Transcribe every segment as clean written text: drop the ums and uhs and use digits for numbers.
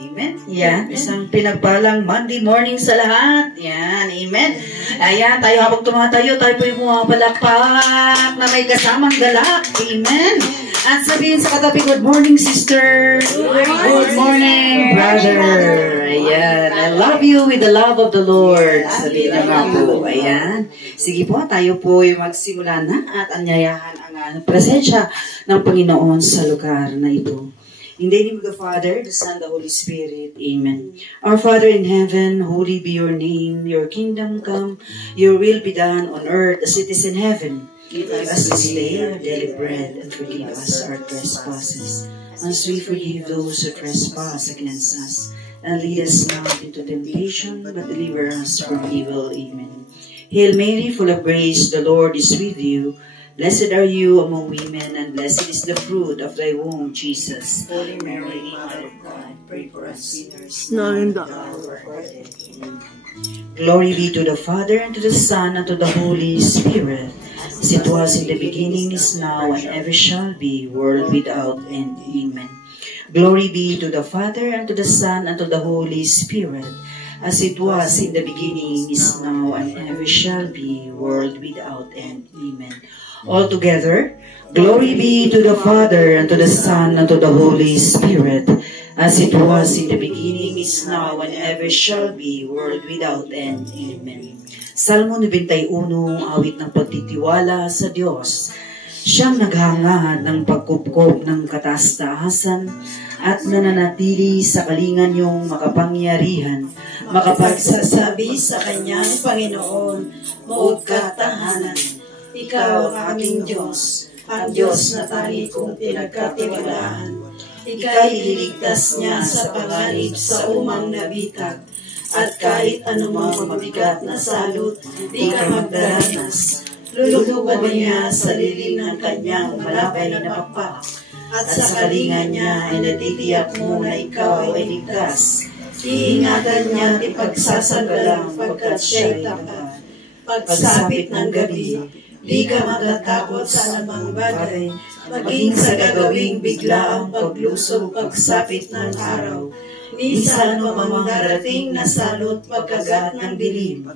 Amen. Yan. Isang pinagpalang Monday morning sa lahat. Yan. Amen. Ayan. Tayo habang tumatayo, tayo po yung mga palakpak na may kasamang galak. Amen. At sabihin sa katabi, good morning, sister. Good morning, brother. Ayan. I love you with the love of the Lord. Sabihin na nga po. Ayan. Sige po, tayo po yung magsimula na at anyayahan ang presensya ng Panginoon sa lugar na ito. In the name of the Father, the Son, the Holy Spirit. Amen. Our Father in heaven, holy be your name. Your kingdom come. Your will be done on earth as it is in heaven. Give us this day our daily bread and forgive us our trespasses, as we forgive those who trespass against us. And lead us not into temptation, but deliver us from evil. Amen. Hail Mary, full of grace, the Lord is with you. Blessed are you among women, and blessed is the fruit of thy womb, Jesus. Holy Mary, Mother of God, pray for us sinners, now and at the hour of our death. Amen. Glory be to the Father, and to the Son, and to the Holy Spirit, as it was in the beginning, is now, and ever shall be, world without end. Amen. Glory be to the Father, and to the Son, and to the Holy Spirit, as it was in the beginning, is now, and ever shall be, world without end. Amen. All together, glory be to the Father, and to the Son, and to the Holy Spirit, as it was in the beginning, is now, and ever shall be, world without end. Amen. Salmo 91, awit ng pagtitiwala sa Diyos. Siyang naghangad ng pagkupkop ng kataas-taasan at nananatili sa kalingan niyong makapangyarihan, makapagsasabi sa Kanyang Panginoon, Maud ka tahanan. Ikaw ang aming Diyos, ang Diyos na tani kong pinagkatiwalaan. Ika'y ililigtas niya sa panganib sa umang nabitag, at kahit anumang mabigat na salot, di ka magdaranas. Luluban niya sa liling ng kanyang malabay na pakpak, at sa kalingan niya ay natitiyak mo na ikaw ay ligtas. Iingatan niya at ipagsasagalang pagkat siya'y tapat. Pagsapit ng gabi, di ka matatakot sa anumang bagay, maging sa gagawing biglaang paglusog pagsapit ng araw. Minsan mamang darating na salot pagkagat ng dilim.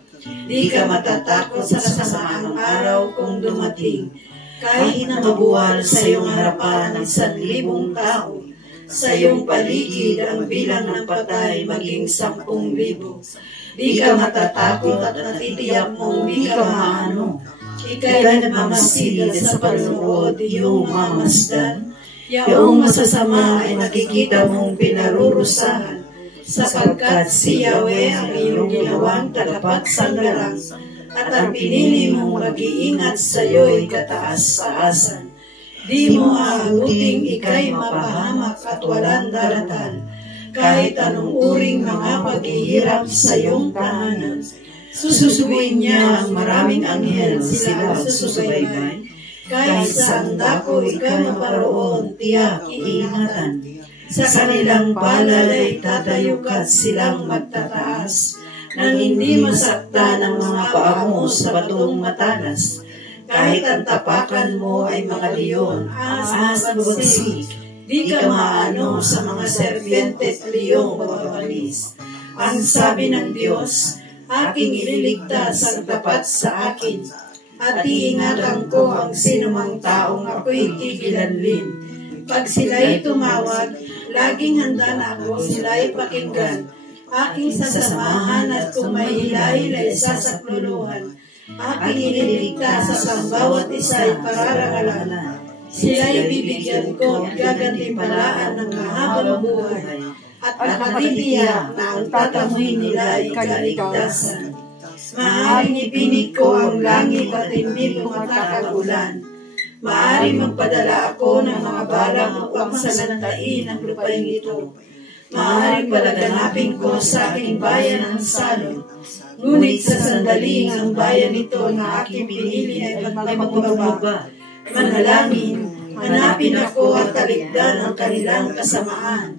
Di ka matatakot sa kasamaang araw kung dumating. Kahit na mabuwal sa iyong harapan ng 1,000 tao, sa iyong paligid ang bilang ng patay maging 10,000. Di ka matatakot at natitiyak mong di ka maano. Ika'y nagmamasid sa panunood iyong mamasdan. Yaong masasama ay nakikita mong pinarurusahan, sapagkat si Yahweh ang iyong ginawang tagapagsanggalang, at ang pinili mong mag-iingat sa iyo'y kataas-taasan. Di mo aabuting ika'y mapahamak at walang daratan, kahit anong uring mga paghihirap sa iyong tahanan. Sususubuin niya ang maraming anghel sila susubaybay. Kahit sa dako ikaw maparoon, tiyak iingatan. Sa kanilang palad ay tatayukat silang magtataas, nang hindi masakta ng mga paa mo sa batong matalas. Kahit ang tapakan mo ay mga leon, ahas at bagsik, di ka maano sa mga serpiente at leyong mababalis. Ang sabi ng Diyos, aking ililigtas ang tapat sa akin, at iingatan ko ang sinumang taong ako'y gigilanlin. Pag sila'y tumawag, laging handa na ako sila'y pakinggan. Aking sasamahan at kung may hilay-hilay sasakluluhan, aking ililigtas sa bawat isa'y pararangalan. Sila'y bibigyan ko at gagantimpalaan ng mahabang buhay, at nakatitiyak na ang tatamuhin nila ay kaligtasan. Maaaring ipinig ko ang langit at hindi pumatakagulan. Maaaring magpadala ako ng mga balang upang salantain ang lupain ito. Maaaring palaganapin ko sa aking bayan ang salot. Ngunit sa sandaling ang bayan ito na aking pinili ay magbababa. Manalangin, hanapin ako at talikdan ang kanilang kasamaan.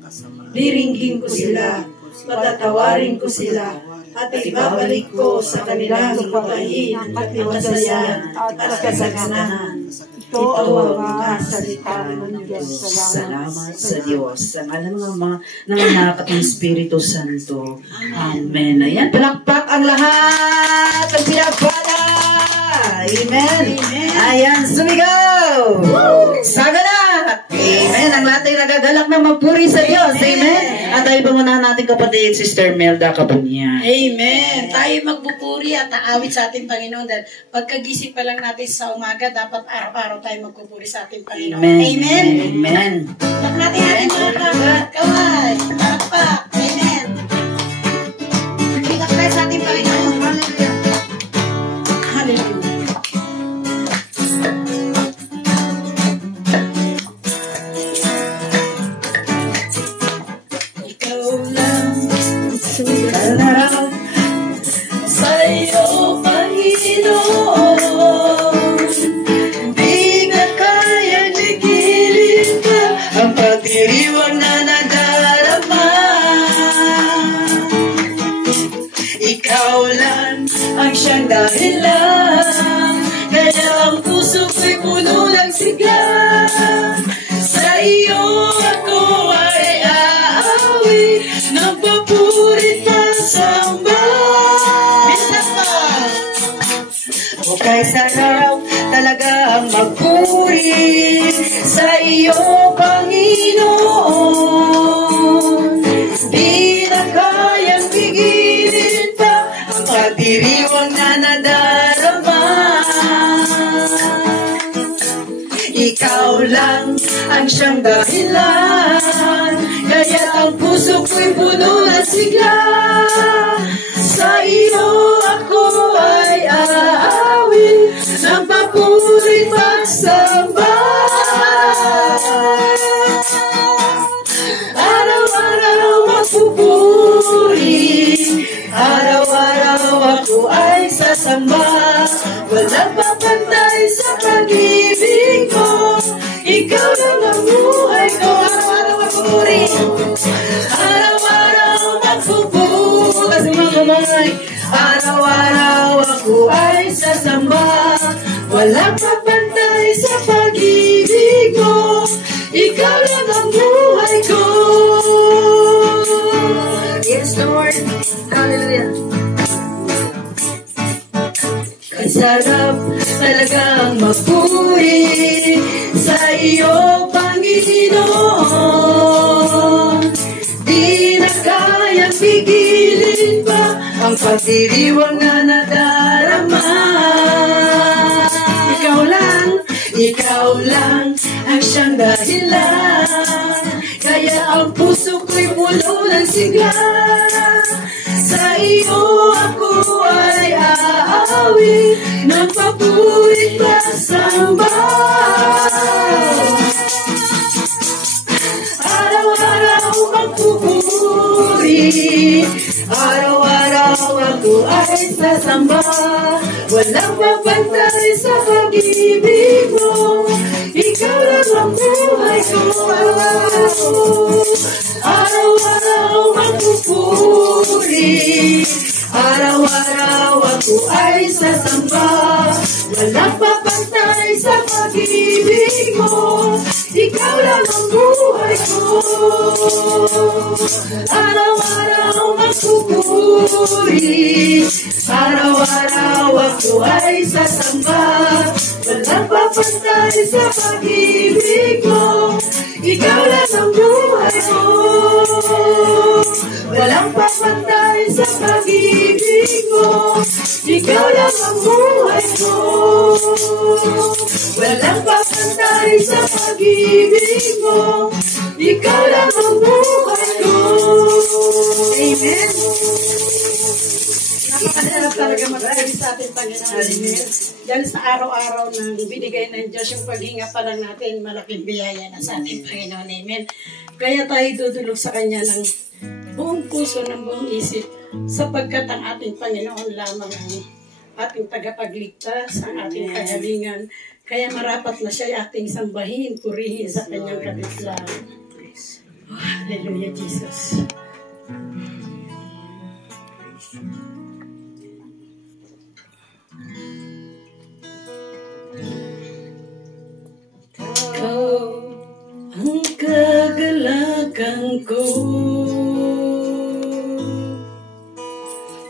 Diringgin ko sila, patatawarin ko sila, at ibabalik ko sa kanilang lupain at kasayahan at kasaganahan. Ito ang mga salita ng Diyos. Salamat sa Diyos. Ang alam mga nanganak ng Espiritu Santo. Amen. Ayan, palakpak ang lahat. Ang pinagpala. Amen. Ayan, sumigaw. Sagala. Amen. Ang lahat ay nagagalak na magpuri sa Diyos. Amen. At tayo pamunahan natin kapatid, Sister Melda Cabunya. Amen. Tayo magpupuri at aawit sa ating Panginoon dahil pagkagising pa lang natin sa umaga, dapat araw-araw tayo magpupuri sa ating Panginoon. Amen. Amen. Lahat natin ating mga kaway. Palakpak. Amen. Kita tayo sa ating Panginoon. Hallelujah. Hallelujah. Kalaraw sa'yo, Panginoon, di na kaya ligilin ka ang pagdiriwang na nadarama. Ikaw lang ang siyang dahilan, kaya ang puso ko'y puno ng sigla. Sa iyo ako ay aawi ng papurit na samba. Okay, sarap talaga ang magpuri sa iyo, Panginoon. Di na kayang pigilin pa ang pagdiriwang na nadarama. Ikaw lang ang siyang dahilan, kaya ang puso ko'y puno ng sigla. Sa iyo ako ay aawi ng papurit pagsamba. Araw-araw magpupuri, araw-araw ako ay sasamba. Walang papantay sa pag-ibig mo, ikaw lang ang buhay ko. Araw-araw magpupuri, araw-araw magpupuri, kasi mga araw-araw ako ay sasamba. Walang papantay sa pag-ibig mo, ikaw lang ang buhay ko. Yes, Lord. Hallelujah. Ang sarap talagang magpuri sa iyo, Panginoon. Di na kayang pigilin pa ang pagdiriwang na nadarama. Ikaw lang ang siyang dahilan, kaya ang puso ko'y puno ng sigla. Sa iyo ako ay aawi ng papurit pasamba. Araw-araw magpupuri, araw-araw ako ay sasamba. Walang papantay sa pag-ibig mo, ikaw lang ang buhay ko. Araw-araw magpupuri, araw-araw ako ay sasamba. Walang papantay sa pag-ibig mo, ikaw lang ang buhay ko. Araw-araw magpupuri, araw-araw ako ay sasamba. Walang papantay sa pag-ibig mo, ikaw lang ang buhay ko. Walang papantay sa pag-ibig mo, ikaw lang ang buhay ko. Walang papantay sa pag-ibig mo, ikaw lang ang buhay ko. Amen. Napakasarap talaga mag-aari sa ating Panginoon. Amen. Dahil sa araw-araw nang binigay ng Diyos yung paghinga pa lang natin, malaking biyaya na sa ating Panginoon. Amen. Kaya tayo dudulog sa Kanya ng buong puso, ng buong isip, sapagkat ang ating Panginoon lamang ang ating tagapagligtas, ang ating kagalingan. Kaya marapat na siya ating sambahin, purihin sa Kanyang kabiglaan. Oh, hallelujah, Jesus. ang kagalakan ko,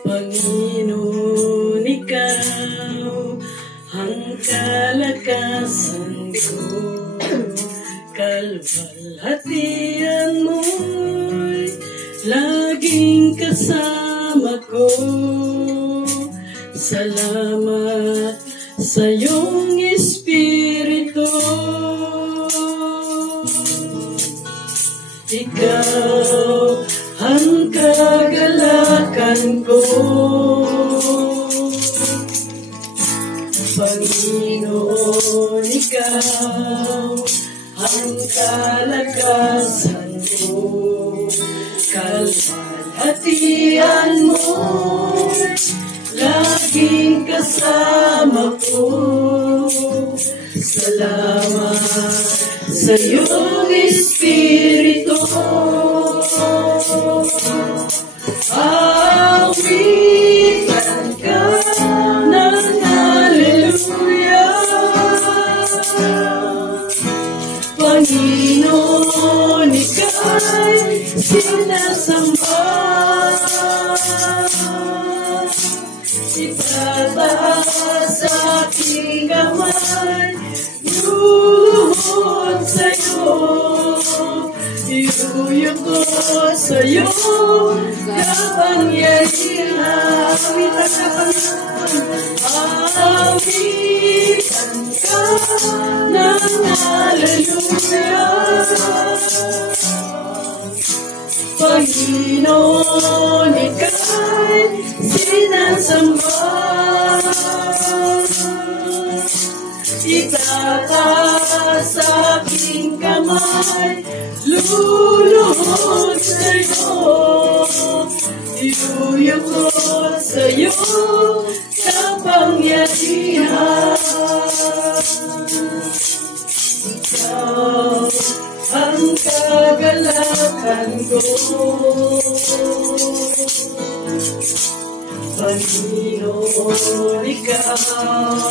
Panginoon, ikaw ang kalakasan ko. Kalwalhatian mo'y laging kasama ko. Salamat sa iyong Espiritu. Ikaw ang kagalakan ko, Panginoon, ikaw ang kalakasan ko. Kalwalhatian mo'y laging kasama ko. Salamat sa iyong Espiritu. Awitan ka ng haleluya, Panginoon, ika'y sinasamba. Itataas sa aking kamay, luluhod sa'yo, iuyog ko sa'yo, kapangyarihan. Awitan ka ng haleluya, Panginoon, ika'y sinasamba. Itataas sa aking kamay, luluhod sa'yo, iuyog ko sa'yo, kapangyarihan. Ikaw ang kagalakan ko, Panginoon, ikaw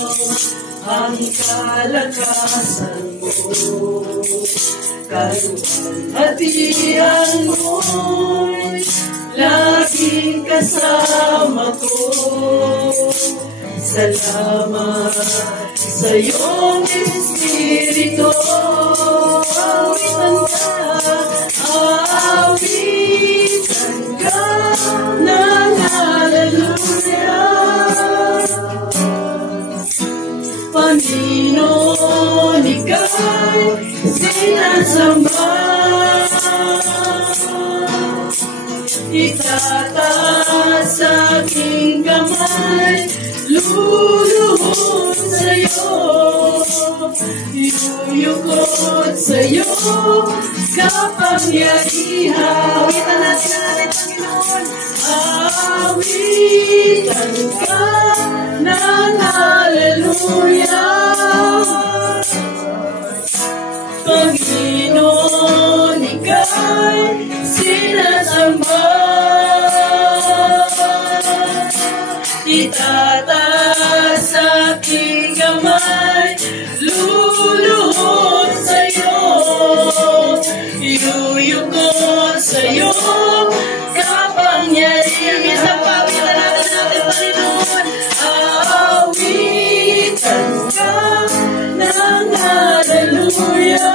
ang kalakasan mo. Kalwalhatian mo'y laging kasama ko. Salamat sa iyong Espiritu. Awitan ka ng haleluya, Panginoon, ika'y sinasamba. Itataas sa aking kamay, luluhod sa'yo, iuyukot sa'yo, kapangyarihan. Awitan natin, Panginoon. Awitan ka ng haleluya, Panginoon, ika'y sinasamba. Itataas sa aking kamay, luluhod sa'yo, iuyukot sa'yo, kapangyarihan. Isang pawitan natin, Panginoon. Awitan ka ng haleluya,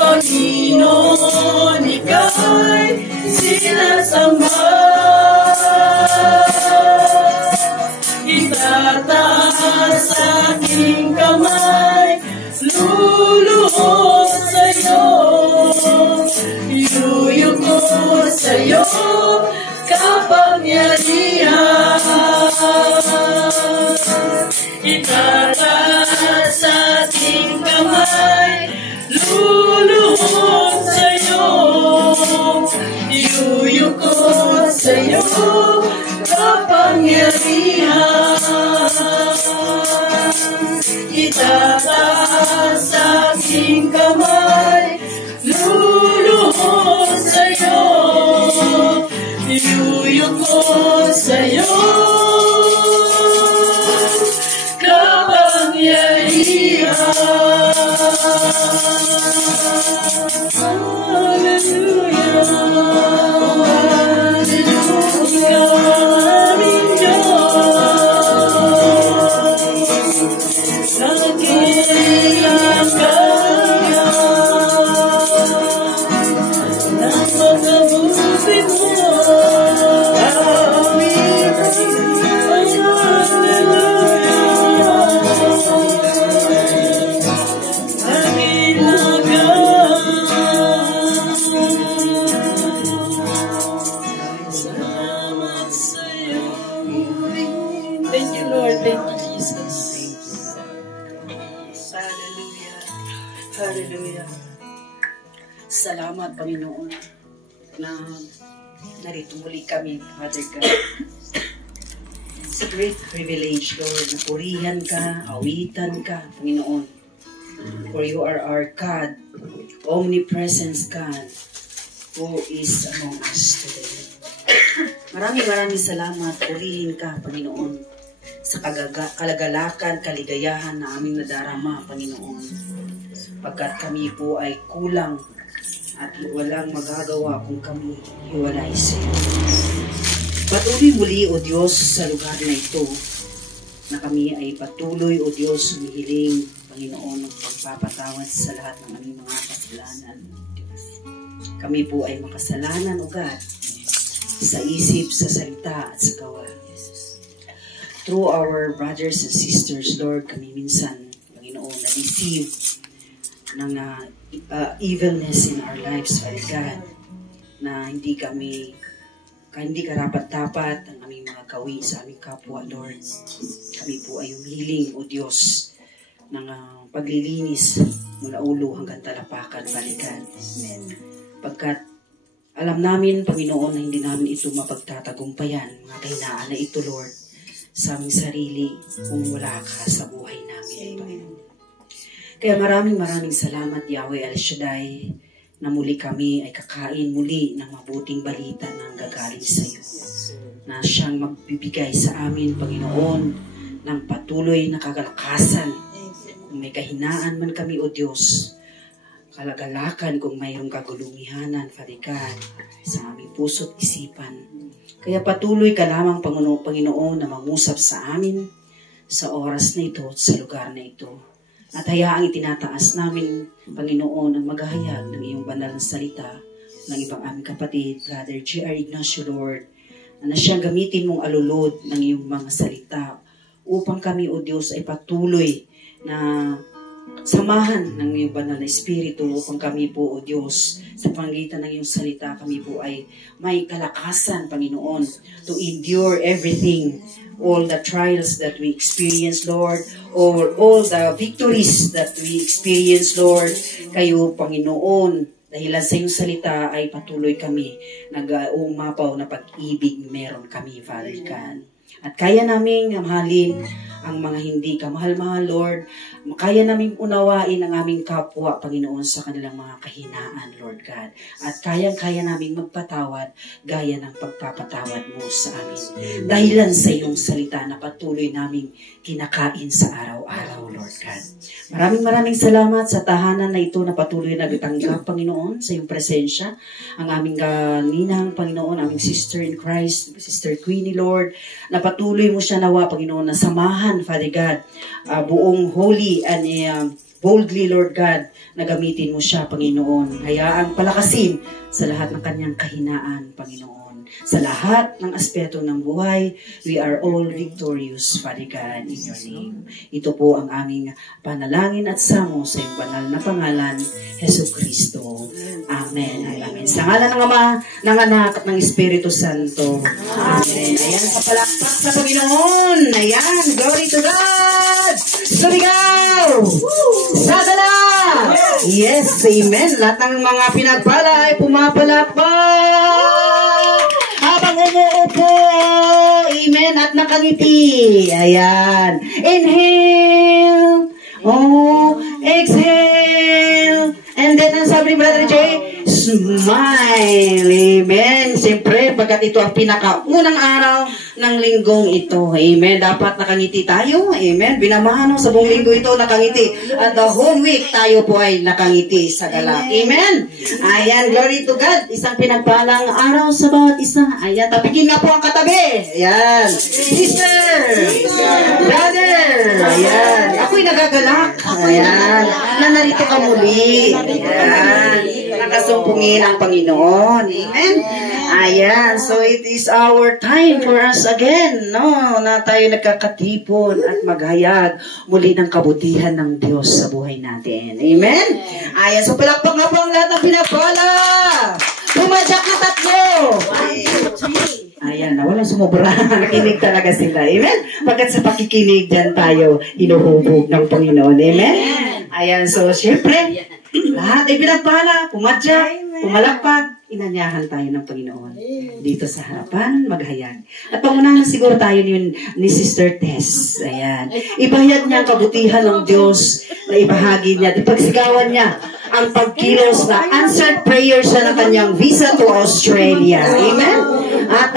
Panginoon, ika'y sinasamba. Itataas sa aking kamay, luluhod sa'yo, iuyukot sa'yo, kapangyarihan. Itataas sa aking kamay, luluhod sa'yo, iuyukot sa'yo, kapangyarihan. Itataas sa aking kamay, luluhod sa'yo, iuyukot sa'yo, kapangyarihan. Hallelujah. Salamat, Panginoon, na narito muli kami, Father God. It's a great privilege, Lord, na purihan ka, awitan ka, Panginoon. For you are our God, omnipresence God, who is among us today. Maraming salamat, purihin ka, Panginoon, sa kalagalakan, kaligayahan na aming nadarama, Panginoon. Pagkat kami po ay kulang at walang magagawa kung kami hiwalay sa iyo. Patuloy muli, O Diyos, sa lugar na ito, na kami ay patuloy, O Diyos, humihiling, Panginoon, ng pagpapatawad sa lahat ng aming mga kasalanan, Diyos. Kami po ay makasalanan, O God, sa isip, sa salita, at sa gawa. Through our brothers and sisters, Lord, kami minsan, Panginoon, na-deceive ng evilness in our lives, Father God, na hindi karapat-dapat ang aming mga gawi sa aming kapwa, Lord. Kami po ay humihiling, O Diyos, ng paglilinis mula ulo hanggang talapakan, Father God. Pagkat alam namin, Panginoon, na hindi namin ito mapagtatagumpayan, mga kahinaan na ito, Lord, sa aming sarili kung wala ka sa buhay namin, Panginoon. Kaya maraming salamat, Yahweh El Shaddai, na muli kami ay kakain muli ng mabuting balita na gagaling sa iyo. Na siyang magbibigay sa amin, Panginoon, ng patuloy na kagalakasan. Kung may kahinaan man kami, O Diyos, kalagalakan kung mayroong kagulumihanan, Father God, sa aming puso't isipan. Kaya patuloy ka lamang, Panginoon, na mangusap sa amin sa oras na ito at sa lugar na ito. At hayaang itinataas namin, Panginoon, ang maghahayag ng iyong banal na salita ng ibang aming kapatid, Brother J.R. Ignacio, Lord, na siyang gamitin mong alulod ng iyong mga salita upang kami, O Diyos, ay patuloy na samahan ng iyong banal na Espiritu upang kami po, O Diyos, sa panggitan ng iyong salita, kami po ay may kalakasan, Panginoon, to endure everything, all the trials that we experience, Lord, or all the victories that we experience, Lord. Kayo, Panginoon, dahilan sa iyong salita ay patuloy kami nag-uumapaw na pag-ibig meron kami, Father God. At kaya namin mahalin ang mga hindi kamahal-mahal, Lord. Kaya namin unawain ang aming kapwa, Panginoon, sa kanilang mga kahinaan, Lord God. At kaya namin magpatawad gaya ng pagpapatawad mo sa amin. Dahilan sa iyong salita na patuloy naming kinakain sa araw-araw, Lord God. Maraming salamat sa tahanan na ito na patuloy nagtanggap, Panginoon, sa iyong presensya. Ang aming ninang, Panginoon, aming sister in Christ, Sister Queenie, Lord, na patuloy mo siya nawa, Panginoon, na samahan, Father God, buong holy and boldly, Lord God, na gamitin mo siya, Panginoon. Hayaang palakasin sa lahat ng kanyang kahinaan, Panginoon. Sa lahat ng aspeto ng buhay, we are all victorious, Father God, in your name. Ito po ang aming panalangin at samo sa iyong banal na pangalan, Jesu Cristo. Amen. Amen. Sa ngalan ng Ama, ng Anak, at ng Espiritu Santo. Amen. Ayan, kapalakpak sa Panginoon. Ayan, glory to God. Sumigaw! Sadala! Yes, amen. Lahat ng mga pinagpala ay pumapalakpak habang umuupo. Amen. At nakangiti. Ayan. Inhale. Oh, exhale. And then, ang sabi ni Brother Jay, smile. Amen. Siyempre, pagkat ito ang pinakaunang araw ng linggong ito. Amen. Dapat nakangiti tayo. Amen. Binamahano sa buong linggo ito, nakangiti. At the whole week, tayo po ay nakangiti sa galak. Amen. Ayan, glory to God. Isang pinagpalang araw sa bawat isa. Ayan, tapigin nga po ang katabi. Ayan. Sister. Brother. Ayan. Ako'y nagagalak. Ayan. Na narito ka muli. Ayan. Nakasumpungin ang Panginoon. Amen. Ayan. So it is our time for us again, no? Na tayo nagkakatipon at maghayag muli ng kabutihan ng Diyos sa buhay natin. Amen. Ayan. So palakpak nga po ang lahat ng pinapala. Pumadyak na tatlo. 1, 2, 3. Ayan, na walang sumubra. Nakinig talaga sila. Amen? Pagkat sa pakikinig dyan tayo, hinuhubog ng Panginoon. Amen? Ayan, so syempre, lahat ay pinagpala, pumadya, pumalakpak, inanyahan tayo ng Panginoon dito sa harapan, maghayag. At pangunahan na siguro tayo ni Sister Tess. Ayan. Ibahayag niya ang kabutihan ng Diyos na ibahagi niya. Ipagsigawan niya ang pagkilos na answered prayer siya ng kanyang visa to Australia. Amen? At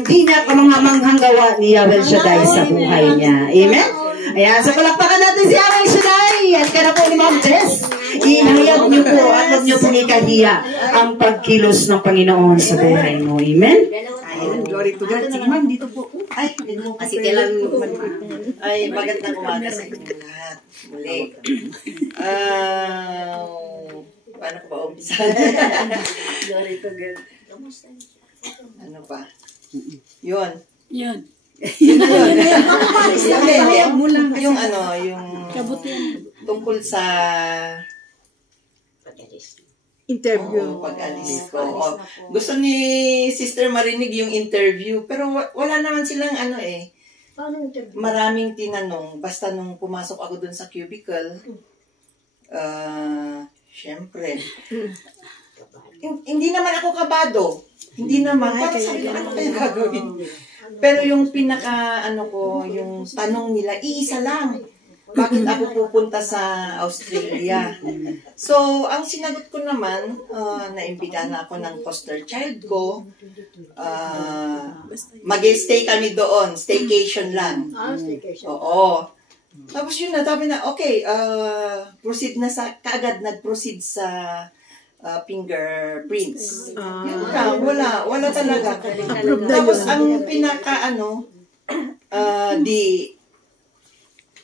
hindi niya kamanghamanghang gawa ni Yahweh Shaddai sa buhay niya. Amen? Ayan, so palakpakan natin si Yahweh Shaddai. At ka na po ni Ma'am Tess. Ihayag niyo po at huwag niyo pong ikahiya ang pagkilos ng Panginoon sa buhay mo. Amen? Ayun, glory to God. Sige ma'am, dito po. Ay, kasi kailan ay magandang umaga sa inyo lahat. Muli. Paano ko ba umpisa? Glory to God. Ano pa? Yun. Yun. Yung ano, yung tungkol sa interview. Pag-alis ko. Gusto ni Sister marinig yung interview, pero wala naman silang ano eh. Maraming tinanong. Basta nung pumasok ako dun sa cubicle, syempre, hindi naman ako kabado. Hindi naman. Parang sabi ko, ano kaya gagawin? Pero yung pinaka, yung tanong nila, iisa lang. Bakit ako pupunta sa Australia? So, ang sinagot ko naman, naimbitahan na ako ng foster child ko. Mag-stay kami doon. Staycation lang. Oo. Tapos yun na, sabi na, okay, proceed na kaagad nag-proceed sa fingerprints. Yun lang, wala talaga. Tapos ang pinaka,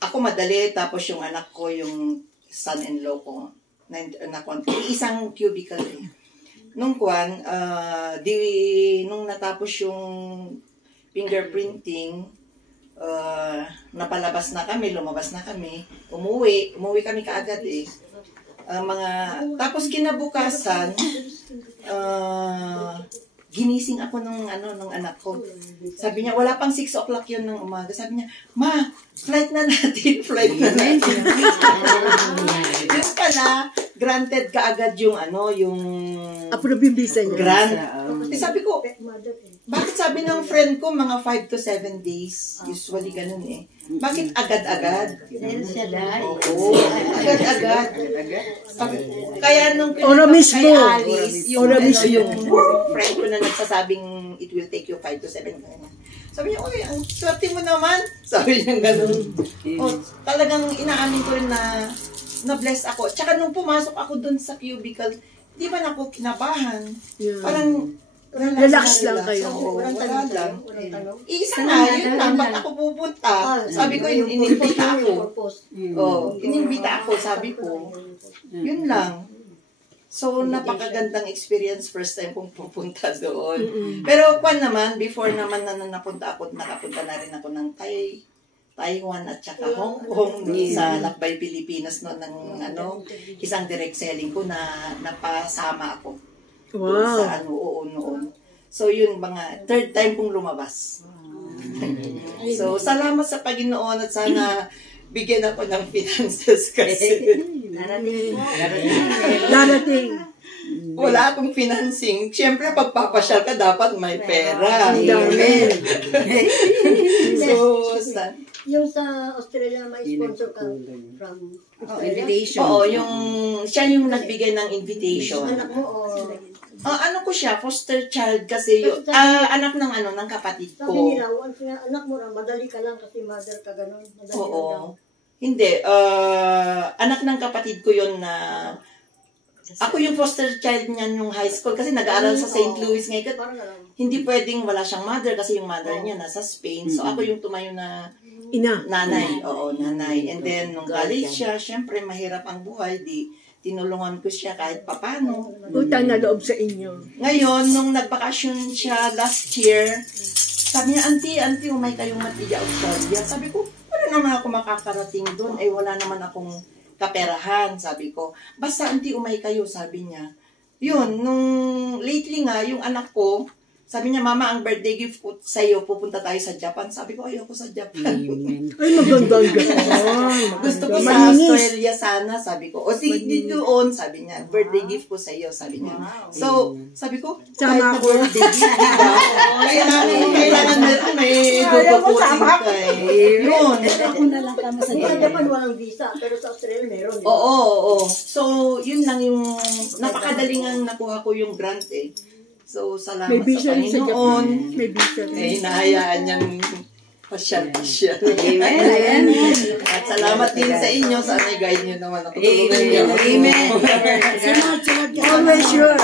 ako madali, tapos yung anak ko, yung son-in-law ko, isang cubicle eh. Nung nung natapos yung fingerprinting, napalabas na kami, lumabas na kami, umuwi kami kaagad eh. Tapos kinabukasan, ginising ako nung anak ko. Sabi niya, wala pang 6 o'clock yun ng umaga. Sabi niya, Ma, flight na natin. Yun pala, granted kaagad yung approve yung visa niya. Grant. Sabi ko, bakit sabi ng friend ko, mga 5 to 7 days, usually ganun eh. Bakit agad-agad? Oo, agad-agad. Kaya nung Alice, yung friend ko na nagsasabing it will take you 5 to 7 days. Sabi niya, ang swerte mo naman. Sabi niya gano'n. Talagang inaamin ko rin na bless ako. Tsaka nung pumasok ako dun sa cubicle, di ba ako kinabahan? Parang relax lang kayo. Wala lang. Isa na, yun lang. Ba't ako pupunta? Sabi ko, inimbita ako. Inimbita ako, sabi ko. Yun lang. So, napakagandang experience first time kong pupunta doon. Pero naman, before naman na nakapunta na rin ako ng Taiwan at saka Hong Kong sa Lakbay Pilipinas ng isang direct selling ko na napasama ako. Wow. Sa noon. So, yun, mga third time kong lumabas. So, salamat sa Panginoon at sana bigyan ako ng finances kasi darating. Wala akong financing. Siyempre, pagpapasyal ka, dapat may pera. Amen. So, yung sa Australia, may sponsor ka from Invitation. Oo, siya yung nagbigay ng invitation. anak mo o Ano ko siya, foster child kasi yun. Anak ng kapatid ko. sabi nila, once nga anak mo madali ka lang kasi mother ka ganun. Madali lang daw. Oo. Hindi. Anak ng kapatid ko yun na ako yung foster child niya nung high school kasi nag-aaral sa St. Louis ngayon. Parang gano'n. Hindi pwedeng wala siyang mother kasi yung mother niya nasa Spain. So ako yung tumayo na nanay. Oo, nanay. And then nung college siya, syempre mahirap ang buhay. Tinulungan ko siya kahit papano. Utang na loob sa inyo. Ngayon, nung nagbakasyon siya last year, sabi niya, Auntie, umay kayong Matilla, Australia. Sabi ko, wala naman ako makakarating doon. Wala naman akong kaperahan, sabi ko. Basta, Auntie, umay kayo, sabi niya. Yun, nung lately nga, yung anak ko, Sabi niya, Mama, ang birthday gift ko sa iyo, pupunta tayo sa Japan. Sabi ko, ayoko sa Japan. Ay, magandang gano'n. Gusto ko sa Australia sana, sabi ko. O sige, doon, sabi niya, birthday gift ko sa iyo, sabi niya. So, sabi ko, kahit na birthday gift, diba? Kailangan may dudukutin ka eh. Yun. Una lang kami sa Japan, walang visa, pero sa Australia meron. Oo. So, yun lang yung, napakadaling ang nakuha ko yung grant eh. So, salamat May visa sa rin sa Panginoon. Japan. May visa rin. Eh, hinahayaan niyang pasyal-pasyal. Amen. Ayan. At salamat din sa inyo. Sana i-guide niyo naman ako. Tulungan niyo. Amen. Always sure.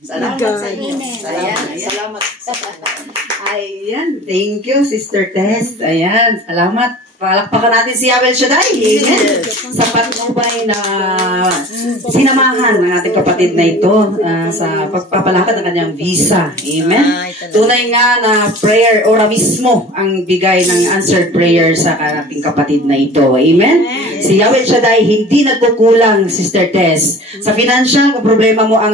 Salamat sa inyo. Salamat sa Panginoon. Ayan. Thank you, Sister Tess. Ayan. Salamat. Palakpakan natin si Yahweh Shaddai. Amen. Sa patnubay na sinamahan ng ating kapatid na ito sa pagpapalakad ng kanyang visa. Amen. Tunay nga na prayer, ora mismo ang bigay ng answered prayer sa ating kapatid na ito. Amen. Si Yahweh Shaddai hindi nagkukulang, Sister Tess. Sa financial, kung problema mo ang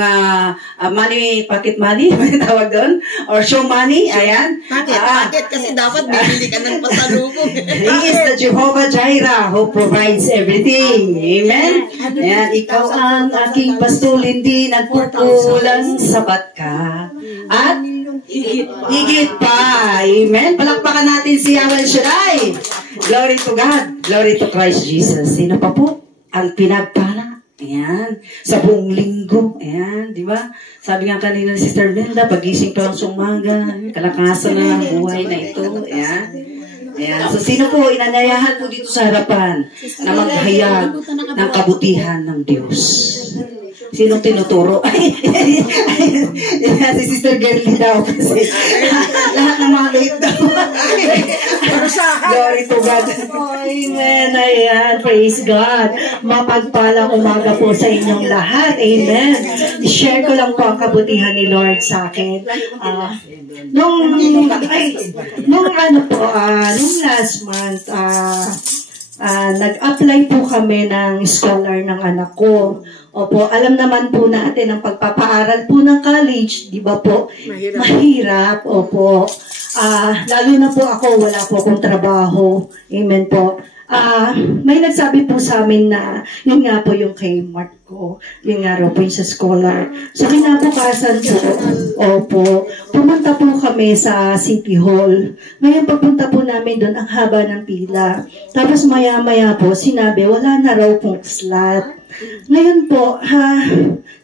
money, pocket money, may tawag doon, or show money, ayan. Bakit? Kasi dapat bibili ka ng pasalubong. He is the Jehovah Jireh who provides everything. Amen? Ayan, ikaw ang aking pasto, hindi nagkukulang, sapat ka. At higit pa. Amen? Palakpakan natin si Yahweh Shaddai. Glory to God. Glory to Christ Jesus. Sino pa po? Ang pinagpala. Ayan. Sa buong linggo. Ayan. Di ba? Sabi nga kanina ni Sister Melda, pagising pa lang sa umaga. Kalakasan na ang buhay na ito. Ayan. Ayan. So, sino po inanyayahan po dito sa harapan na maghayag ng kabutihan ng Diyos? Sinong tinuturo? Si Sister Gerly daw kasi lahat ng mga late daw. Glory to God. Amen. Ayan. Praise God. Mapagpalang umaga po sa inyong lahat. Amen. I-share ko lang po ang kabutihan ni Lord sa akin. Nung last month, nag-apply po kami ng scholar ng anak ko. Opo, alam naman po natin ang pagpapaaral po ng college, di ba po? Mahirap. Opo. Lalo na po ako, wala po akong trabaho. Amen po. May nagsabi po sa amin na yun nga po yung kay Mark ko. Yun nga raw po yung sa scholar. So kinabukasan po, opo, pumunta po kami sa City Hall. Ngayon pagpunta po namin doon, ang haba ng pila. Tapos maya-maya po, sinabi, wala na raw pong slot. Ngayon po,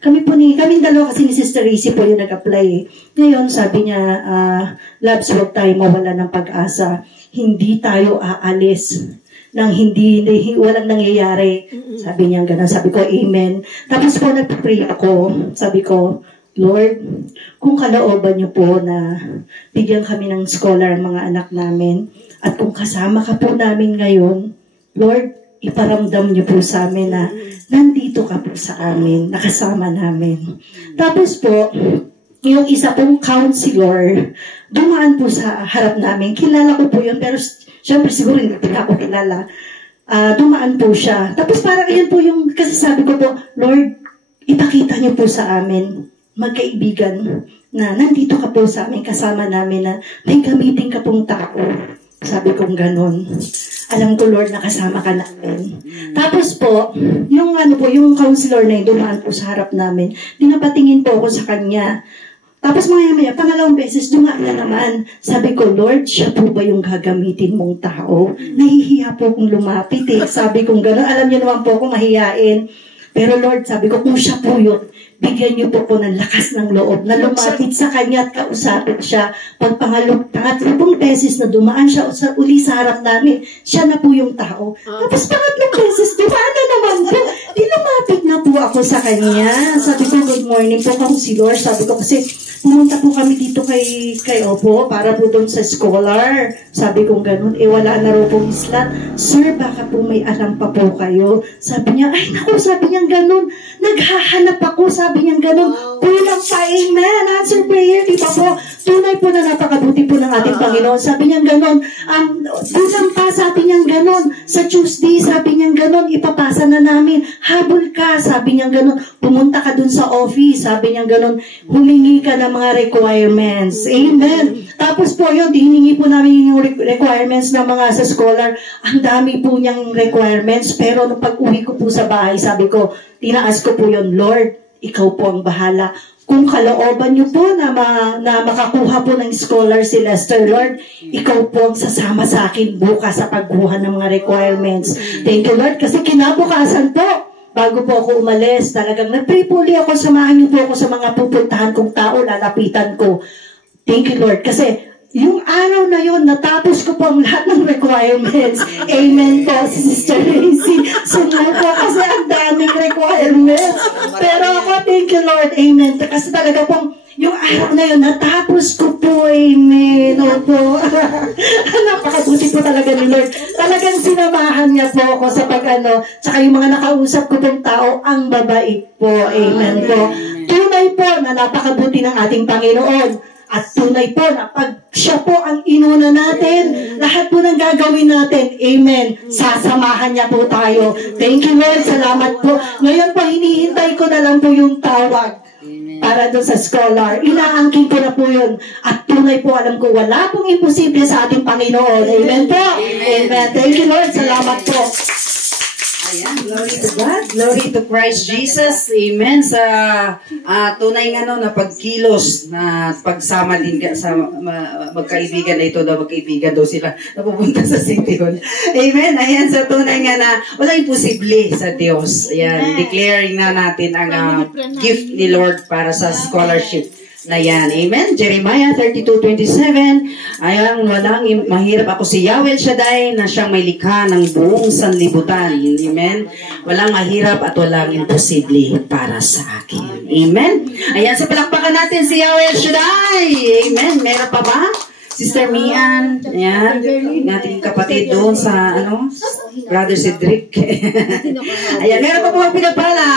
kaming dalawa kasi ni Sister Rizzy po yung nag-apply. Ngayon, sabi niya, Labs, huwag tayo mawala ng pag-asa. Hindi tayo aalis nang walang nangyayari. Sabi niya gano'n. Sabi ko, amen. Tapos po nagpipray ako. Sabi ko, Lord, kung kalooban niyo po na bigyan kami ng scholar ang mga anak namin, at kung kasama ka po namin ngayon, Lord, iparamdam niyo po sa amin na nandito ka po sa amin, nakasama namin. Tapos po, yung isa pong counselor, dumaan po sa harap namin. Kilala ko po yun, pero syempre siguro hindi ako kilala. Dumaan po siya. Tapos parang yun po yung, kasi sabi ko po, Lord, ipakita niyo po sa amin, magkaibigan, na nandito ka po sa amin, kasama namin na may gamitin ka pong tao. Sabi kong ganon. Alam ko, Lord, nakasama ka namin. Tapos po, yung yung counselor na yun, dumaan po sa harap namin. Pinapatingin po ako sa kanya. Tapos maya-maya, pangalawang beses, dumaan na naman. Sabi ko, Lord, siya po ba yung gagamitin mong tao? Nahihiya po akong lumapit eh. Sabi kong gano'n. Alam niyo naman po akong mahiyain. Pero Lord, sabi ko, kung siya po yun, bigyan niyo po ko ng lakas ng loob na lumapit sa kanya at kausapin siya. Pangatlong beses na dumaan siya uli sa harap namin, siya na po yung tao. Tapos pangatlong beses, dumaan na naman po. Di lumapit na po ako sa kanya. Sabi ko, good morning po, counselor. Sabi ko kasi, pumunta po kami dito kay Opo para po doon sa scholar. Sabi ko gano'n, wala na raw pong slot. Sir, baka po may alam pa po kayo. Sabi niya, ay naku, sabi niya gano'n. Naghahanap ako, sabi niya gano'n. Kulang pa, amen. Answer prayer, di ba po? Tunay po na napakabuti po ng ating Panginoon. Sabi niya gano'n. Kulang pa, sabi niya gano'n. Sa Tuesday, sabi niya gano'n. Ipapasa na namin. Habol ka, sabi niya gano'n. Pumunta ka dun sa office, sabi niya gano'n. Humingi ka ng ng mga requirements. Amen. Tapos po yun, hiningi po namin yung requirements ng mga sa scholar. Ang dami po niyang requirements, pero nung pag-uwi ko po sa bahay, sabi ko, tinaas ko po yun, Lord, ikaw po ang bahala. Kung kalooban niyo po na makakuha po ng scholar si Lester, Lord, ikaw po ang sasama sa akin bukas sa pagkuha ng mga requirements. Thank you, Lord, kasi kinabukasan po, bago po ako umalis, talagang nag-pray po ako, samahan niyo po ako sa mga pupuntahan kong tao, lalapitan ko. Thank you, Lord, kasi yung araw na yun, natapos ko po ang lahat ng requirements. Amen po, si Sister Racy. Sunod po kasi ang daming requirements. Pero ako, thank you, Lord. Amen. Kasi talaga pong, yung araw na yun, natapos ko po. Amen. Opo. Napakabuti po talaga ni Lord. Talagang sinamahan niya po ako sa pag-ano, tsaka yung mga nakausap ko pong tao, ang babait po. Amen po. Tunay po na napakabuti ng ating Panginoon. At tunay po na pag siya po ang inuna natin, lahat po ng gagawin natin, amen, sasamahan niya po tayo. Thank you, Lord. Salamat po. Ngayon po, hinihintay ko na lang po yung tawag para doon sa scholar. Inaangkin ko na po yun. At tunay po, alam ko, wala pong imposible sa ating Panginoon. Amen po. Amen. Thank you, Lord. Salamat po. Ayan, glory to God, glory to Christ Jesus, amen, sa tunay nga na pagkilos, na pagsama din sa magkaibigan na ito, magkaibigan daw sila, napupunta sa City Hall, amen, ayan, sa tunay nga na walang imposible sa Diyos, ayan, declaring na natin ang gift ni Lord para sa scholarship na yan. Amen. Jeremiah 32:27. Ayan, walang mahirap. Ako si Yahweh Shaddai na siyang may likha ng buong sanlibutan. Amen. Walang mahirap at walang imposible para sa akin. Amen. Ayan, sa palakpakan natin si Yahweh Shaddai. Amen. Meron pa ba? Sister Mian, ayan, nating kapatid doon sa, Brother Cedric. Ayan, meron pa po ang pinagpala.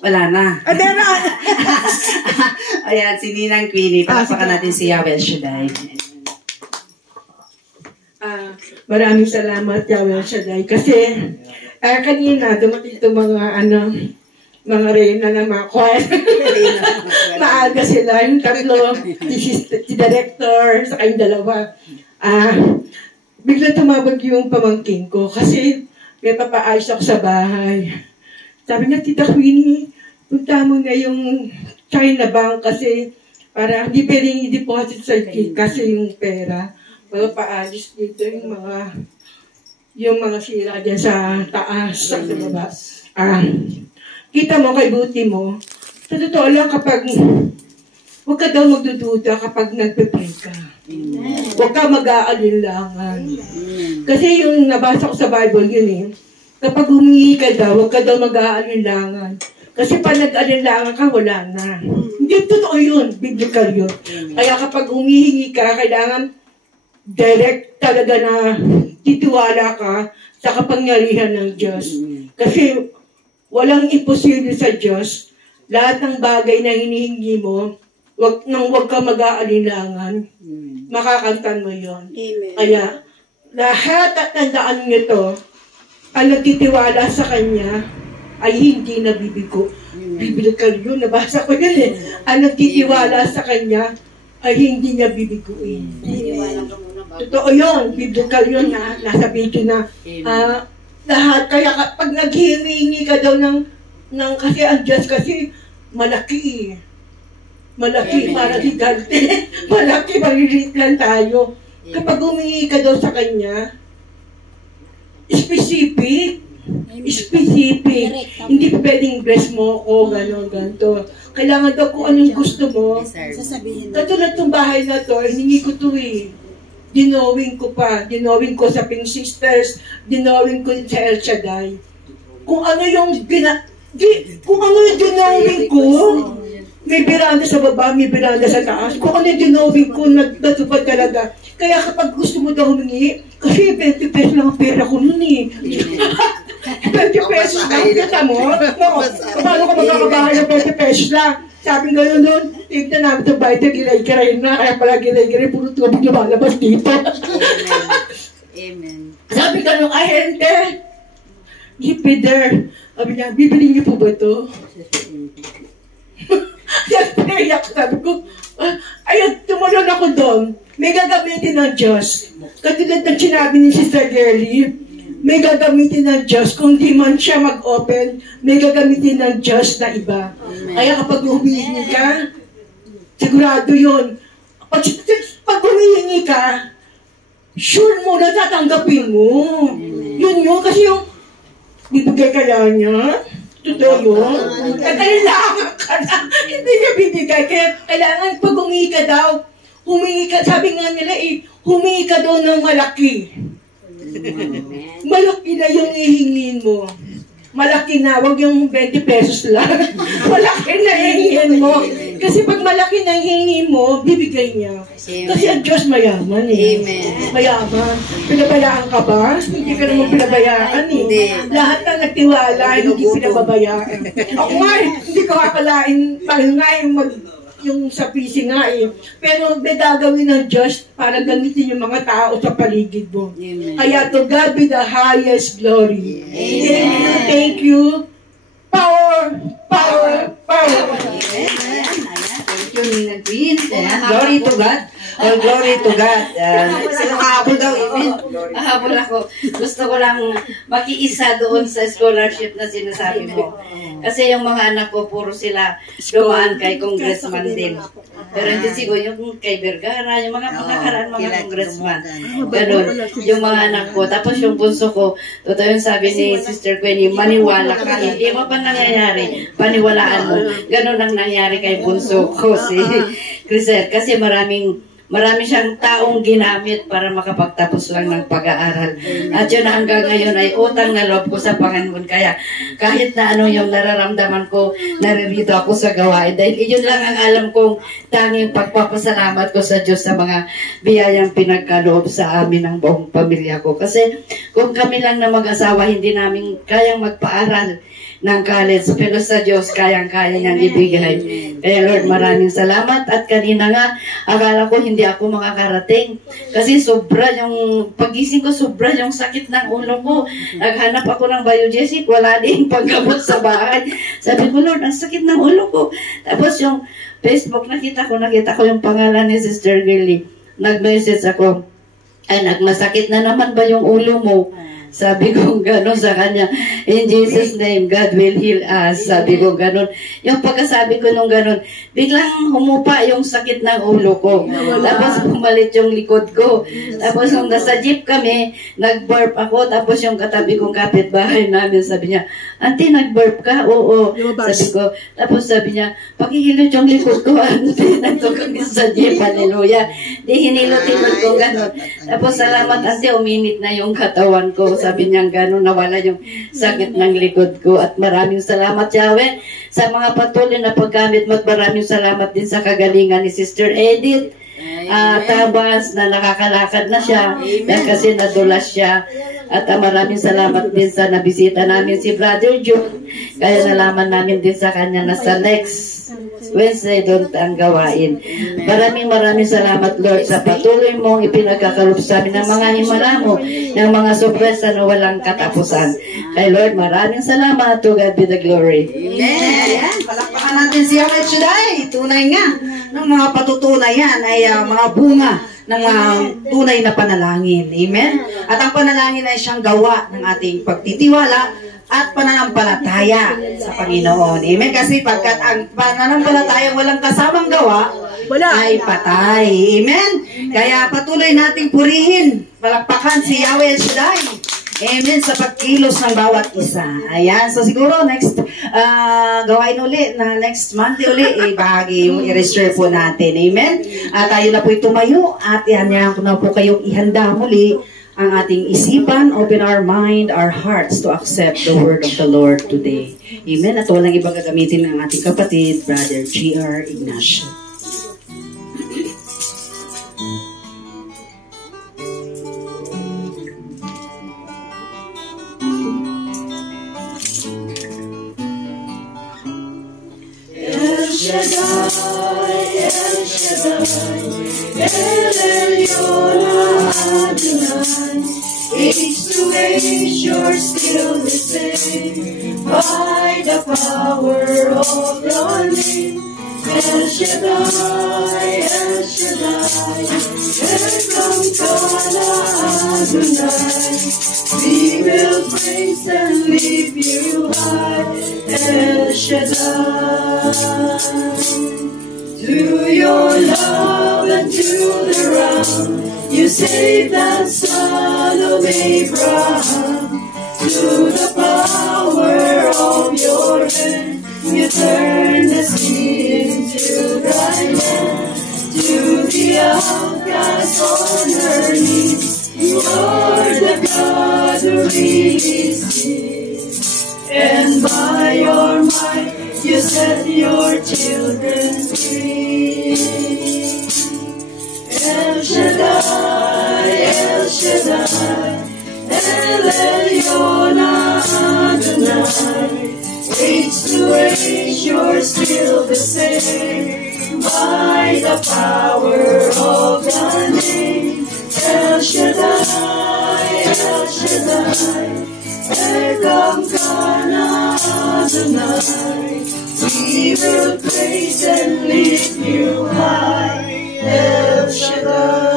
Wala na. Ayan, si Ninang Queenie. Palakpakan natin si Yahweh Shaddai. Maraming salamat, Yahweh Shaddai. Kasi kanina dumating itong mga reyna ng mga choir. Maaga sila, yung tatlo, si director, saka yung dalawa. Bigla tumawag yung pamangkin ko kasi may papaayos ako sa bahay. Sabi niya, Tita Queenie, punta mo na yung China Bank kasi para hindi pwedeng i-deposit sa kasi yung pera. Paalis dito yung mga sira dyan sa taas, sa baba. Kita mo, kay buti mo, sa totoo lang kapag, huwag ka daw magdududa kapag nagpe-pray ka. Huwag ka mag-aalinlangan. Kasi yung nabasa ko sa Bible yun kapag humingi ka daw, huwag ka daw mag-aalinlangan. Kasi pag nag-aalinlangan ka, wala na. Hindi totoo yun, biblical yun. Kaya kapag humihingi ka, kailangan direct talaga na titiwala ka sa kapangyarihan ng Diyos. Kasi walang imposible sa Diyos. Lahat ng bagay na hinihingi mo, huwag ka mag-aalinlangan. Makakantan mo yun. Kaya lahat at tandaan nyo to, ang nagtitiwala sa Kanya ay hindi nabibigo. Biblical yun, nabasa ko yun Ang nagtitiwala sa Kanya ay hindi niya bibiguin. Totoo yun, biblical yun nasa video na lahat. Kaya pag naghihingi ka daw ng kasi ang Diyos kasi malaki Malaki para gigante. Malaki, maliliit lang tayo. Kapag humingi ka daw sa Kanya, specific. Hindi pwedeng bless mo ko, gano'n, ganito. Kailangan daw kung anong gusto mo. Katulad itong bahay na to, hiningi ko to Dinowing ko pa. Dinowing ko sa Pink Sisters. Dinowing ko sa El Shaddai. Kung ano yung dinowing ko, may biranda sa baba, may biranda sa taas. Kung ano yung dinowing ko, natupad talaga. Kaya kapag gusto mo daw humingi, kasi 20 pesos lang ang pera ko nun 20 pesos lang, kita mo? Paano ka magkakabahay ng 20 pesos lang? Sabi nga yun nun, tignan namin itong bahay, gilay-giray na, kaya pala gilay-giray, puro tubig lumalabas dito. Amen. Sabi ka nung ahente, Peter, sabi niya, bibili niyo po ba ito? Nag-pray ako, sabi ko, ayun, tumalon ako doon. May gagamitin ng Diyos. Katulad ng sinabi ni Sister Girlie, may gagamitin ng Diyos. Kung di man siya mag-open, may gagamitin ng Diyos na iba. Kaya kapag humihingi ka, sigurado yun. Pag humihingi ka, sure mo na tatanggapin mo. Yun yun, kasi yung bibigay ka lang niya. Totoo yun. Kailangan ka na. Hindi niya bibigay. Kaya kailangan pag humingi ka daw, humingi ka, sabi nga nila humingi ka daw ng malaki. Malaki na yung ihingin mo. Malaki na, wag yung 20 pesos lang. Malaki na ihingin mo. Kasi pag malaki na ihingin mo, bibigay niya. Kasi ang Diyos mayaman eh. Amen. Mayaman. Pinabayaan ka ba? Hindi ka naman pinabayaan eh. Hindi. Lahat na nagtiwala, hindi pinababayaan. Ako nga eh, hindi ko kakalain, parang nga yung sa PC nga eh. Pero may gagawin ng Diyos para gamitin yung mga tao sa paligid mo. Amen. Kaya to God be the highest glory. Amen. Thank you. Power, power, power. Amen. Thank you, Ninang Queen. Glory to God. Oh, glory to God. Sila kahabol daw, amen. Habol ako. Gusto ko lang makiisa doon sa scholarship na sinasabi mo. Kasi yung mga anak ko, puro sila dumaan kay congressman din. Pero hindi siguro yung kay Vergara, yung mga pagkakaraan, mga congressman. Ganun. Yung mga anak ko. Tapos yung bunso ko, totoo yung sabi ni Sister Queenie, maniwala ka. Hindi mo pa nangyayari. Paniwalaan mo. Ganun ang nangyari kay bunso ko, si Crisel. Kasi marami siyang taong ginamit para makapagtapos lang ng pag-aaral. At yun hanggang ngayon ay utang na loob ko sa Panginoon. Kaya kahit na ano yung nararamdaman ko, naririto ako sa gawain. Dahil iyon lang ang alam kong tanging pagpapasalamat ko sa Diyos sa mga biyayang pinagkaloob sa amin ng buong pamilya ko. Kasi kung kami lang na mag-asawa, hindi namin kayang magpaaral ng college. Pero sa Diyos, kayang-kaya niyang ibigay. Kaya Lord, maraming salamat. At kanina nga, akala ko hindi ako makakarating. Kasi sobra yung, pagising ko, sobra yung sakit ng ulo ko. Naghanap ako ng biogesic, wala din paggamot sa bahay. Sabi ko, Lord, ang sakit ng ulo ko. Tapos yung Facebook, nakita ko yung pangalan ni Sister Girlie. Nag-message ako, anak, masakit na naman ba yung ulo mo? Sabi ko gano'n sa kanya, in Jesus' name, God will heal us. Sabi ko gano'n. Yung pagkasabi ko nung gano'n, biglang humupa yung sakit ng ulo ko. Tapos pumalit yung likod ko. Tapos nung nasa jeep kami, nag-burp ako. Tapos yung katabi kong kapitbahay namin, sabi niya, Auntie, nag-burp ka? Oo. Sabi ko. Tapos sabi niya, pakihilot yung likod ko, Auntie. Nandun kami sa jeep. Hallelujah. Di hinilot-hilot ko gano'n. Tapos salamat, Auntie, uminit na yung katawan ko. Sabi niya gano'n, nawala yung sakit ng likod ko. At maraming salamat, Yahweh, sa mga patuloy na paggamit mo. At maraming salamat din sa kagalingan ni Sister Edith Tabas na nakakalakad na siya. Kasi nadulas siya. At maraming salamat din sa nabisita namin si Brother June. Kaya nalaman namin din sa kanya na sa next Wednesday doon ang gawain. Maraming salamat, Lord, sa patuloy mong ipinagkakaloob sa amin ng mga himala mo, ng mga sorpresa na walang katapusan. Kay Lord, maraming salamat. To God be the glory. Amen. Ayan, palakpakan natin si Yahweh Shaddai. Tunay nga ng mga patutunay yan ay mga bunga ng tunay na panalangin. Amen? At ang panalangin ay siyang gawa ng ating pagtitiwala at pananampalataya sa Panginoon. Amen? Kasi pagkat ang pananampalataya walang kasamang gawa, ay patay. Amen? Kaya patuloy nating purihin, palakpakan si Yahweh Shaddai. Amen, sa pagkilos ng bawat isa. Ayan, so siguro next gawain uli, na next Monday uli, bahagi yung i-reserve po natin. Amen? At tayo na po tumayo at ihanyahan ko na po kayong ihanda muli ang ating isipan, open our mind, our hearts to accept the word of the Lord today. Amen? At walang ibang gagamitin ng ating kapatid, Brother G.R. Ignacio. Shaddai, El Shaddai, El Elyon Adonai. Age to age, you're still the same. By the power of your name, El Shaddai, El Shaddai, Elkamkana Adonai. We will praise and lift you high, El Shaddai. Through your love and to the round, you saved that son of Abraham. To the power of your hand, you turn the sea into dry land. To the outcast on her knees, you are the God who releases. And by your might, you set your children free. El Shaddai, El Shaddai, El Elyon Adonai. Age to age, you're still the same. By the power of the name, El Shaddai, El Shaddai, Elkamkana Adonai. We will praise and lift you high, El Shaddai.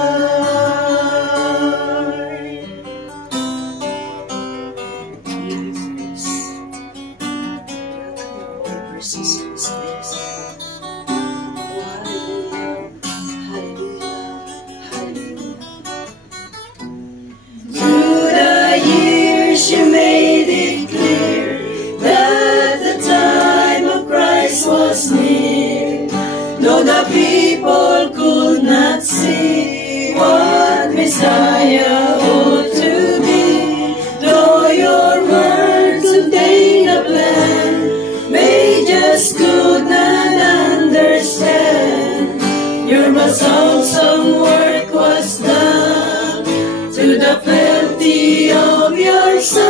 You made it clear that the time of Christ was near. Though the people could not see what Messiah ought to be, though your words contain a plan, they just could not understand. Your most awesome work was done to the plenty of your Son.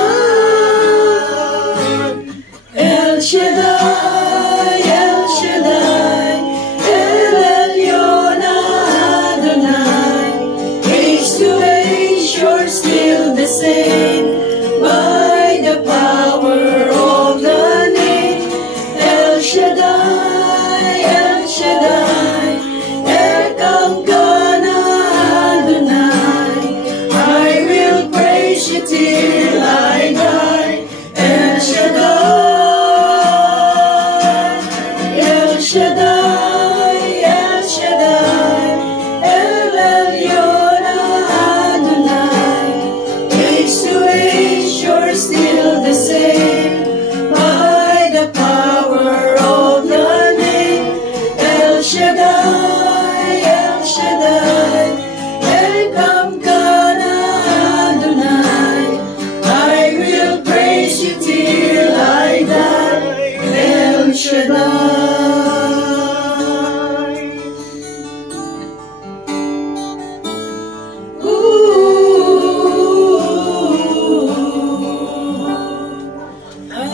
El Shaddai, El Shaddai, El Elyon Adonai. Age to age, you're still the same. By the power of the name, El Shaddai, El Shaddai, Elkamkana Adonai. I will praise you till I die. El Shaddai, El Shaddai, El Shaddai, El Elyon Adonai. Age to age, you're still the same. By the power of the name, El Shaddai, El Shaddai, Elkamkana Adonai. I will praise you till I die, El Shaddai.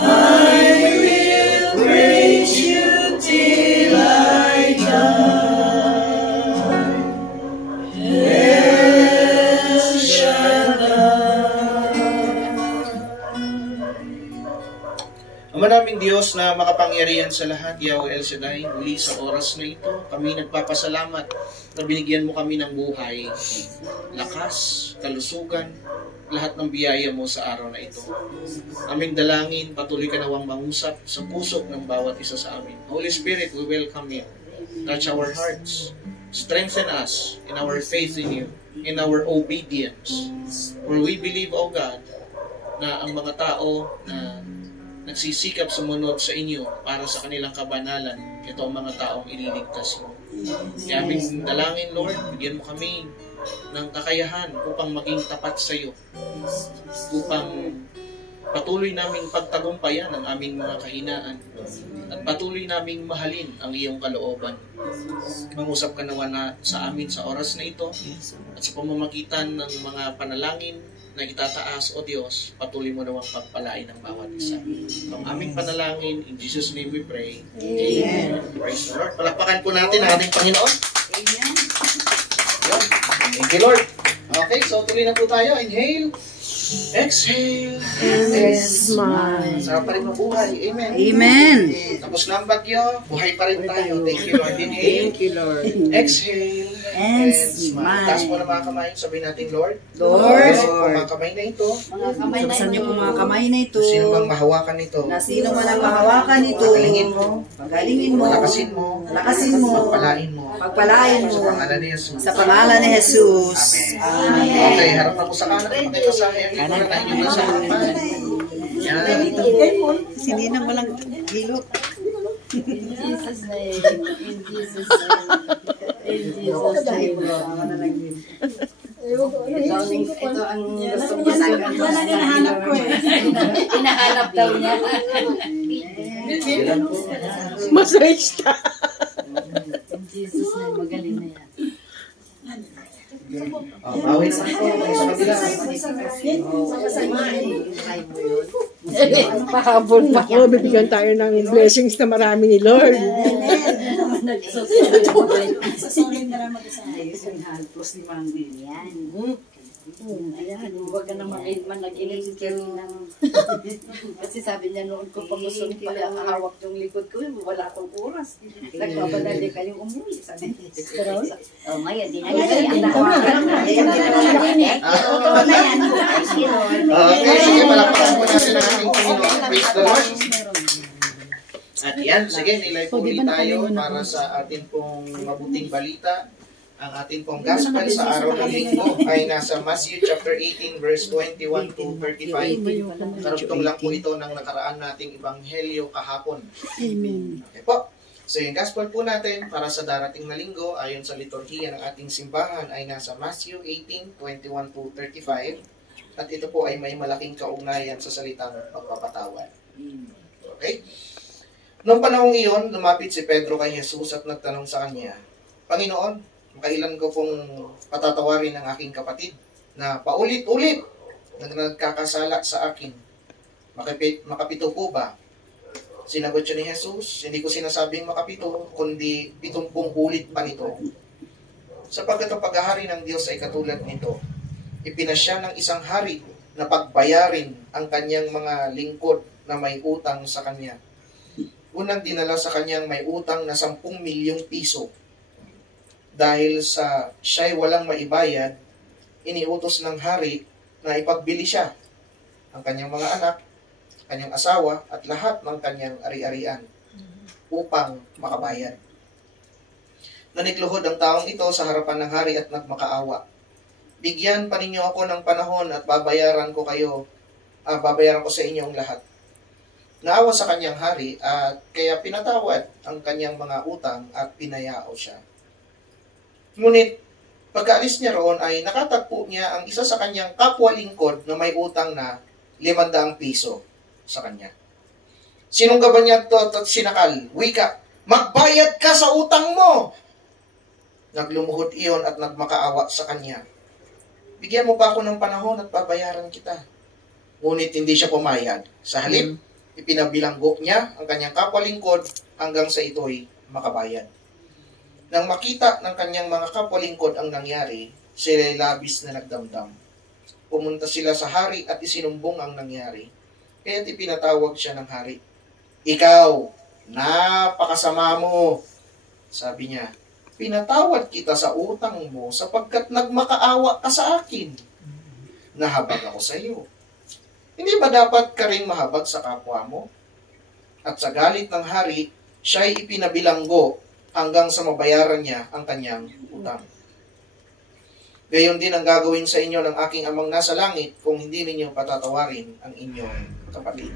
I will praise you till I die, El Shaddai. Ama naming Diyos na makapangyarihan sa lahat, Yahweh El Shaddai, muli sa oras na ito, kami nagpapasalamat na binigyan mo kami ng buhay, lakas, kalusugan, lahat ng biyaya mo sa araw na ito. Aming dalangin, patuloy ka nawang mangusap sa puso ng bawat isa sa amin. Holy Spirit, we welcome you. Touch our hearts. Strengthen us in our faith in you, in our obedience. For we believe, O God, na ang mga tao na nagsisikap sumunod sa inyo para sa kanilang kabanalan, ito ang mga taong ililigtas mo. Kaya aming dalangin, Lord, bigyan mo kami ng kakayahan upang maging tapat sa iyo, upang patuloy naming pagtagumpayan ang aming mga kahinaan at patuloy naming mahalin ang iyong kalooban. Mangusap ka nawa na sa amin sa oras na ito at sa pamamagitan ng mga panalangin na itataas, O Diyos, patuloy mo nawang pagpalain ng bawat isa. Ang aming panalangin, in Jesus' name we pray. Amen. Praise the Lord. Palakpakan po natin ang ating Panginoon. Amen. Thank you, Lord. Okay, so tuloy na po tayo. Inhale. Exhale. And smile. Sarap pa rin mabuhay. Amen. Amen. Tapos na ang bagyo, buhay pa rin tayo. Thank you, Lord. Inhale. Thank you, Lord. Exhale. And smile. Taas mo na mga kamay. Sabihin natin, Lord. Lord. Kung mga kamay na ito, Buksan niyo po mga kamay na ito. sino bang mahawakan nito? Na sino man ang mahawakan ito. Pagalingin mo. Pagalingin mo. Palakasin mo. Palakasin mo. Pagpalain mo. Pagpalain mo. Sa pangalan ni Jesus. Sa pangalan ni Jesus. Amen. Okay, harap na po sa kanan. Pakita sa akin. Kanan na inyong nasa harapan. Yan. Sininang walang hilot. In Jesus' name. In Jesus' name. In Jesus' name. Ito ang gusto ko sa hinahanap ko eh. Hinahanap daw niya. Massage ka. In Jesus' name, magaling na yan. Bawin sa kabila. Pahabol pa ko. Bibigyan tayo ng blessings na marami ni Lord. Plus ni Mandy. Yan. Ayan, huwag ka na mag-inig ng... Kasi sabi niya noon ko pag gusto niya pala hawak yung likod ko, wala akong oras. Nagpapadali kayong umuwi. Sabi niya. O ngayon, di na yan. Totoo na yan. Okay, sige, palakpakan po natin ang ating Panginoon. Praise the Lord. At yan, sige, nilay po ulit tayo para sa ating pong mabuting balita. Ang ating pong gospel sa araw ng linggo ay nasa Matthew chapter 18 verse 21 to 35. Karugtong lang po ito ng nakaraan nating ebanghelyo kahapon. Amen. Okay po. So yung gospel po natin para sa darating na linggo ayon sa liturhiya ng ating simbahan ay nasa Matthew 18, 21 to 35. At ito po ay may malaking kaugnayan sa salitang pagpapatawad. Okay? Noong panahong iyon, lumapit si Pedro kay Jesus at nagtanong sa kanya, Panginoon, kailan ko pong patatawarin ang aking kapatid na paulit-ulit na nagkakasala sa akin? Makapito po ba? Sinagot siya ni Jesus, hindi ko sinasabing makapito, kundi 70 ulit pa nito. Sapagkat ang paghahari ng Diyos ay katulad nito. Ipinasya ng isang hari na pagbayarin ang kanyang mga lingkod na may utang sa kanya. Unang dinala sa kanyang may utang na 10 milyong piso. Dahil sa siya'y walang maibayad, iniutos ng hari na ipagbili siya ang kanyang mga anak, kanyang asawa, at lahat ng kanyang ari-arian upang makabayad. Nanikluhod ang taong ito sa harapan ng hari at nagmakaawa. Bigyan pa ninyo ako ng panahon at babayaran ko sa inyong lahat. Naawa sa kanyang hari at kaya pinatawad ang kanyang mga utang at pinayao siya. Ngunit, pagkaalis niya roon ay nakatagpo niya ang isa sa kanyang kapwa-lingkod na may utang na 500 piso sa kanya. Sinunggaban niya ito at sinakal, wika, magbayad ka sa utang mo! Naglumuhod iyon at nagmakaawa sa kanya. Bigyan mo pa ako ng panahon at babayaran kita. Ngunit hindi siya pumayag. Sa halip, ipinabilanggo niya ang kanyang kapwa-lingkod hanggang sa ito'y makabayad. Nang makita ng kanyang mga kapwa-lingkod ang nangyari, sila'y labis na nagdamdam. Pumunta sila sa hari at isinumbong ang nangyari. Kaya't ipinatawag siya ng hari. Ikaw, napakasama mo. Sabi niya, pinatawad kita sa utang mo sapagkat nagmakaawa ka sa akin. Nahabag ako sa iyo. Hindi ba dapat ka ring mahabag sa kapwa mo? At sa galit ng hari, siya'y ipinabilanggo hanggang sa mabayaran niya ang kanyang utang. Gayon din ang gagawin sa inyo ng aking amang nasa langit kung hindi ninyo patatawarin ang inyong kapatid.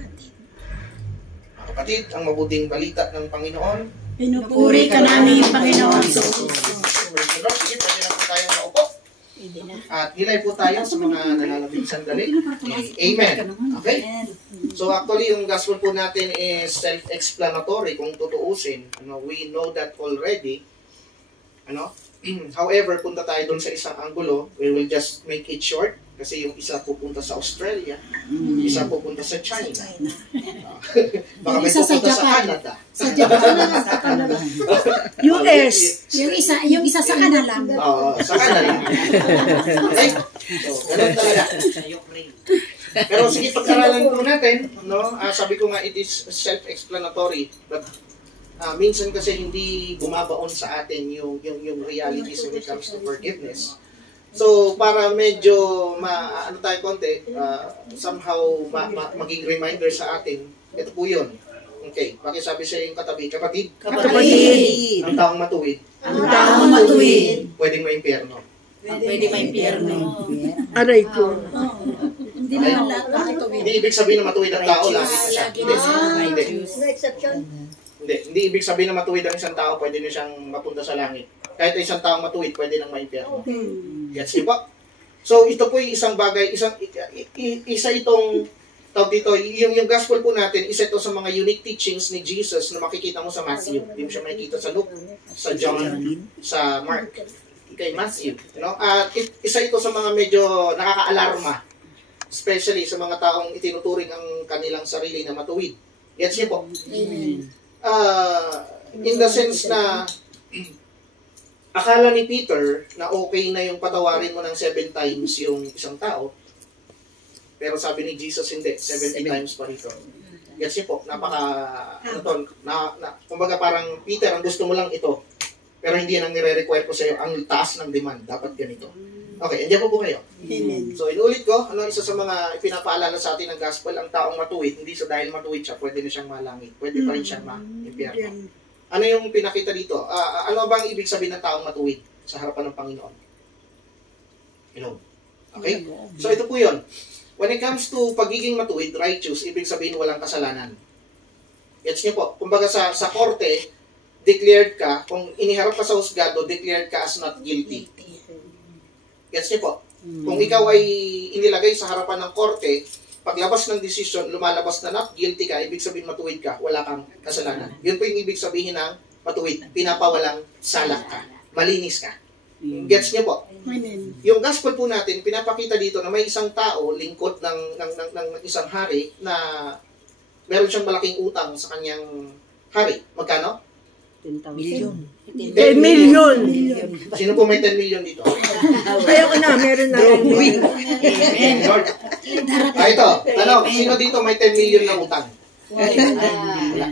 Mga kapatid, ang mabuting balita ng Panginoon. Pinupuri ka namin, Panginoon. Sige, pwede na po tayong maupo. At nilay po tayo sa mga nalalabing sandali. Amen. Okay? So actually, yung gospel po natin is self-explanatory kung tutuusin. We know that already. However, punta tayo doon sa isang anggulo. We will just make it short. Kasi yung isa pupunta sa Australia, isa pupunta sa China. Baka may Isa sa pupunta sa Japan. Canada. Sa Japan. US. Yung isa sa Canada. Oo, sa Canada. Okay? So, ganun talaga. Pero sige, pag-aralan po natin, no? Sabi ko nga, it is self-explanatory. But minsan kasi hindi bumabaon sa atin yung realities when it comes to forgiveness. So, para medyo ano tayo konti, somehow maging reminder sa atin, ito po yun. Okay, pakisabi sa yung katabi, kapatid. Kapatid. Ang taong matuwid. Ang taong matuwid. Pwedeng maimpyerno. Pwede maimpyerno. Aray ko. Hindi naman lahat makituwid. Hindi ibig sabihin na matuwid ang tao, langit na siya. Hindi. No exception. Hindi ibig sabihin na matuwid ang isang tao, pwede na siyang mapunta sa langit. Kahit isang taong matuwid, pwede nang maimpyerno. Gets niyo ba? So, ito po yung isang bagay, isa itong, tawag dito, yung gospel po natin, isa ito sa mga unique teachings ni Jesus na makikita mo sa Matthew. Hindi mo siya makikita sa Luke, sa John, sa Mark, kay Matthew. You know? Isa ito sa mga medyo nakaka-alarma, especially sa mga taong itinuturing ang kanilang sarili na matuwid. Gets niyo po? In the sense na, akala ni Peter na okay na yung patawarin mo ng 7 times yung isang tao. Pero sabi ni Jesus, hindi. 70 times pa rito. Gets niyo po? Kumbaga parang, Peter, ang gusto mo lang ito. Pero hindi yan ang nire-require ko sa iyo. Ang taas ng demand. Dapat ganito. Okay, andiyan po kayo. Amen. So, inulit ko, isa sa mga pinapaalala sa atin ng gospel, ang taong matuwid, hindi sa dahil matuwid siya, pwede na siyang malangit. Pwede pa rin siyang ma-impyerno. Ano yung pinakita dito? Ano ba ang ibig sabihin ng taong matuwid sa harapan ng Panginoon? Hello? Okay? So ito po yun. When it comes to pagiging matuwid, righteous, ibig sabihin walang kasalanan. Gets niyo po? Kumbaga sa korte, declared ka, kung iniharap ka sa husgado, declared ka as not guilty. Gets niyo po? Kung ikaw ay inilagay sa harapan ng korte, paglabas ng decision, lumalabas na not guilty ka, ibig sabihin matuwid ka, wala kang kasalanan. Yun po yung ibig sabihin ng matuwid. Pinapawalang sala ka. Malinis ka. Gets niyo po? Yung gospel po natin, pinapakita dito na may isang tao, lingkod ng isang hari, na meron siyang malaking utang sa kanyang hari. Magkano? 10 million. Sino po may 10 million dito? Ayoko na, meron na. Lord. Ito, sino dito may 10 million na utang?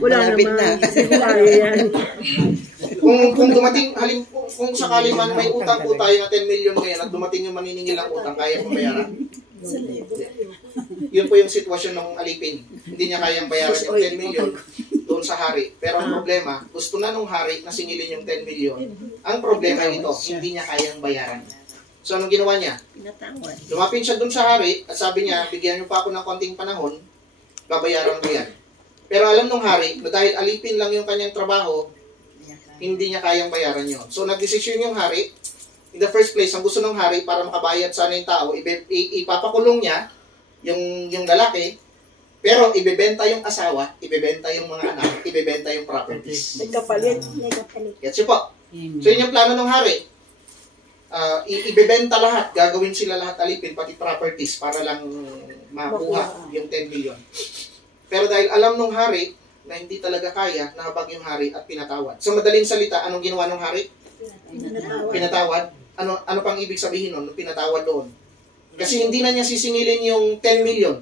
Wala naman. Yan. Kung dumating, kung sakali man may utang po tayo na 10 million ngayon at dumating yung maniningil ng utang, kaya kong bayaran? Yun po yung sitwasyon ng alipin. Hindi niya kayang bayaran yung 10 million doon sa hari. Pero ang problema, gusto na nung hari na singilin yung 10 million. Ang problema nito, hindi niya kayang bayaran. So anong ginawa niya? Lumapit siya doon sa hari at sabi niya, bigyan niyo pa ako ng konting panahon, babayaran ko yan. Pero alam nung hari na dahil alipin lang yung kanyang trabaho, hindi niya kayang bayaran yun. So nagdesisyon yung hari, in the first place, ang gusto ng hari para makabayad sana yung tao, ipapakulong niya yung lalaki, pero ibebenta yung asawa, ibebenta yung mga anak, ibebenta yung properties. Nagkapalit. Gets you po? So yun yung plano ng hari. Ibebenta lahat, gagawin sila lahat alipin, pati properties, para lang makuha yung 10 million. Pero dahil alam nung hari na hindi talaga kaya, nahabag yung hari at pinatawad. Sa madaling salita, anong ginawa ng hari? Pinatawad. Ano pang ibig sabihin nun, pinatawad doon? Kasi hindi na niya sisingilin yung 10 million.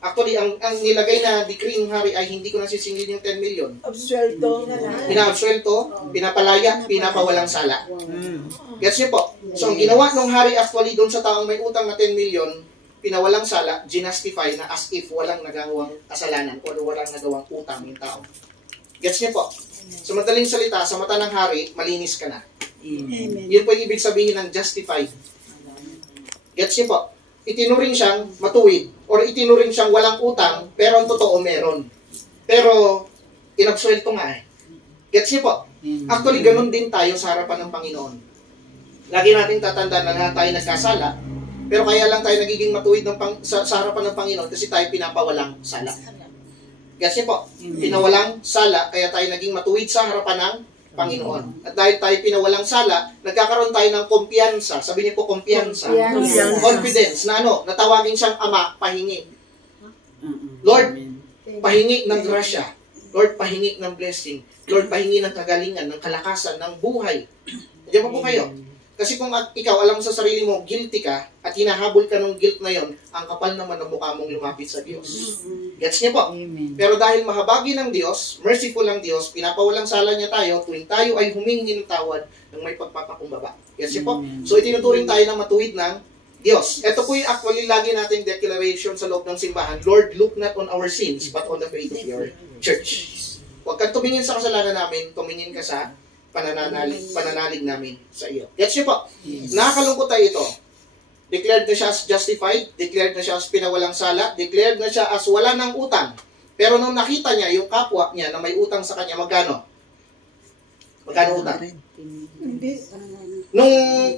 Actually, ang nilagay na decree ng hari ay hindi ko na sisingilin yung 10 million. Absuelto. Pina-absuelto, pinapalaya, pinapawalang sala. Gets niyo po? So, ang ginawa ng hari actually doon sa taong may utang na 10 million, pinawalang sala, ginastify na as if walang nagawang kasalanan o walang nagawang utang yung tao. Gets niyo po? So, madaling salita, sa mata ng hari, malinis ka na. Yun po yung ibig sabihin ng justified. Gets niyo po? Itinuring siyang matuwid or itinuring siyang walang utang pero ang totoo meron. Pero inabsuelto nga eh. Gets niyo po? Actually, ganun din tayo sa harapan ng Panginoon. Lagi natin tatandaan na lahat tayo nagkasala, pero kaya lang tayo nagiging matuwid sa harapan ng Panginoon kasi tayo pinapawalang sala. Gets niyo po? Pinawalang sala, kaya tayo naging matuwid sa harapan ng Panginoon. At dahil tayo pinawalang sala, nagkakaroon tayo ng kumpiyansa. Sabi niyo po, kumpiyansa. Confidence na natawagin siyang Ama, pahingi. Lord, pahingi ng grasya. Lord, pahingi ng blessing. Lord, pahingi ng kagalingan, ng kalakasan, ng buhay. Diyan po kayo. Kasi kung ikaw, alam mo sa sarili mo, guilty ka, at hinahabol ka ng guilt na yon, ang kapal naman ng mukha mong lumapit sa Diyos. Gets niyo po? Amen. Pero dahil mahabagi ng Diyos, merciful ang Diyos, pinapawalang sala niya tayo, tuwing tayo ay humingi ng tawad ng may pagpapakumbaba. Gets niyo po? So itinuturing tayo ng matuwid ng Diyos. Ito po yung actually lagi nating declaration sa loob ng simbahan. Lord, look not on our sins, but on the faith of your church. Huwag kang tumingin sa kasalanan namin, tumingin ka sa pananalig namin sa iyo. Gets niyo po? Nakakalungkot tayo ito. Declared na siya as justified, declared na siya as pinawalang sala, declared na siya as wala ng utang. Pero nung nakita niya yung kapwa niya na may utang sa kanya, magkano? Magkano utang? Nung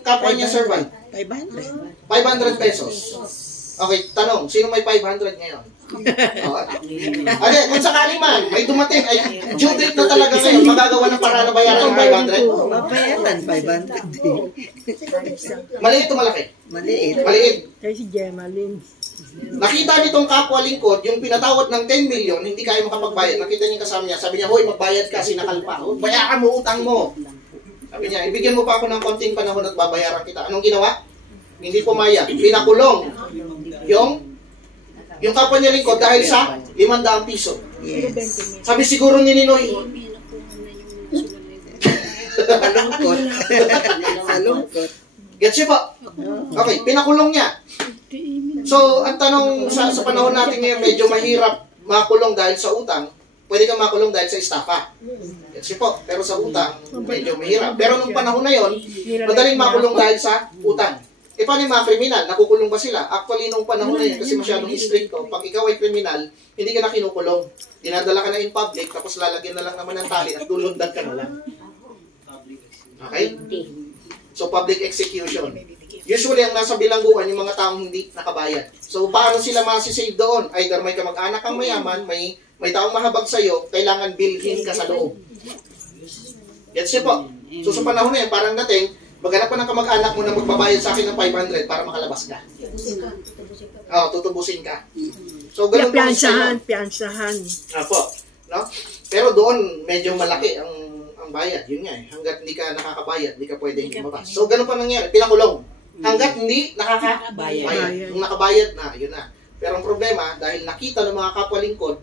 kapwa niya servant? 500 pesos. Okay, tanong, sino may 500 ngayon? Okay, kung sakali man, may dumating, ay due date na talaga ngayon, magagawa ng para na bayaran ng 500? Babayaran, 500. Maliit o malaki? Maliit. Maliit. Kasi Gemalyn. Nakita nitong kapwa lingkod, yung pinatawad ng 10 million, hindi kaya makapagbayad. Nakita niya kasama niya, sabi niya, hoy, magbayad ka, sinakal pa. Bayaran mo utang mo. Sabi niya, ibigyan mo pa ako ng konting panahon at babayaran kita. Anong ginawa? Hindi pumayag. Pinakulong. Yung kapwa niya lingkod dahil sa 500 piso. Yes. Sabi siguro ni Ninoy, Salungkot. Salungkot. gets you po? Okay, pinakulong niya. So, ang tanong sa panahon natin ngayon, medyo mahirap makulong dahil sa utang. Pwede kang makulong dahil sa estafa. Gets you po? Pero sa utang, medyo mahirap. Pero nung panahon na yon, madaling makulong dahil sa utang. E paano yung mga kriminal? Nakukulong ba sila? Actually, nung panahon na yun, kasi masyadong strict ko, pag ikaw ay kriminal, hindi ka na kinukulong. Dinadala ka na in public, tapos lalagyan na lang naman ng tali at dulundag ka na lang. Okay? So, public execution. Usually, ang nasa bilangguan, yung mga taong hindi nakabayad. So, paano sila masisave doon? Either may kamag-anak kang mayaman, may taong mahabag sa'yo, kailangan bilhin ka sa loob. Gets niyo po? So, sa panahon na yan, parang dating, maghanap ka ng kamag-anak mo na magbabayad sa akin ng 500 para makalabas ka. Tutubusin ka. So, ganun po. Piyansahan. Apo. No? Pero doon, medyo malaki ang bayad. Yun nga eh. Hanggat hindi ka nakakabayad, hindi ka pwedeng lumabas. So, ganun pa nangyari. Pinakulong. Hanggat hindi nakakabayad. Nung nakabayad na, yun na. Pero ang problema, dahil nakita ng mga kapwa-lingkod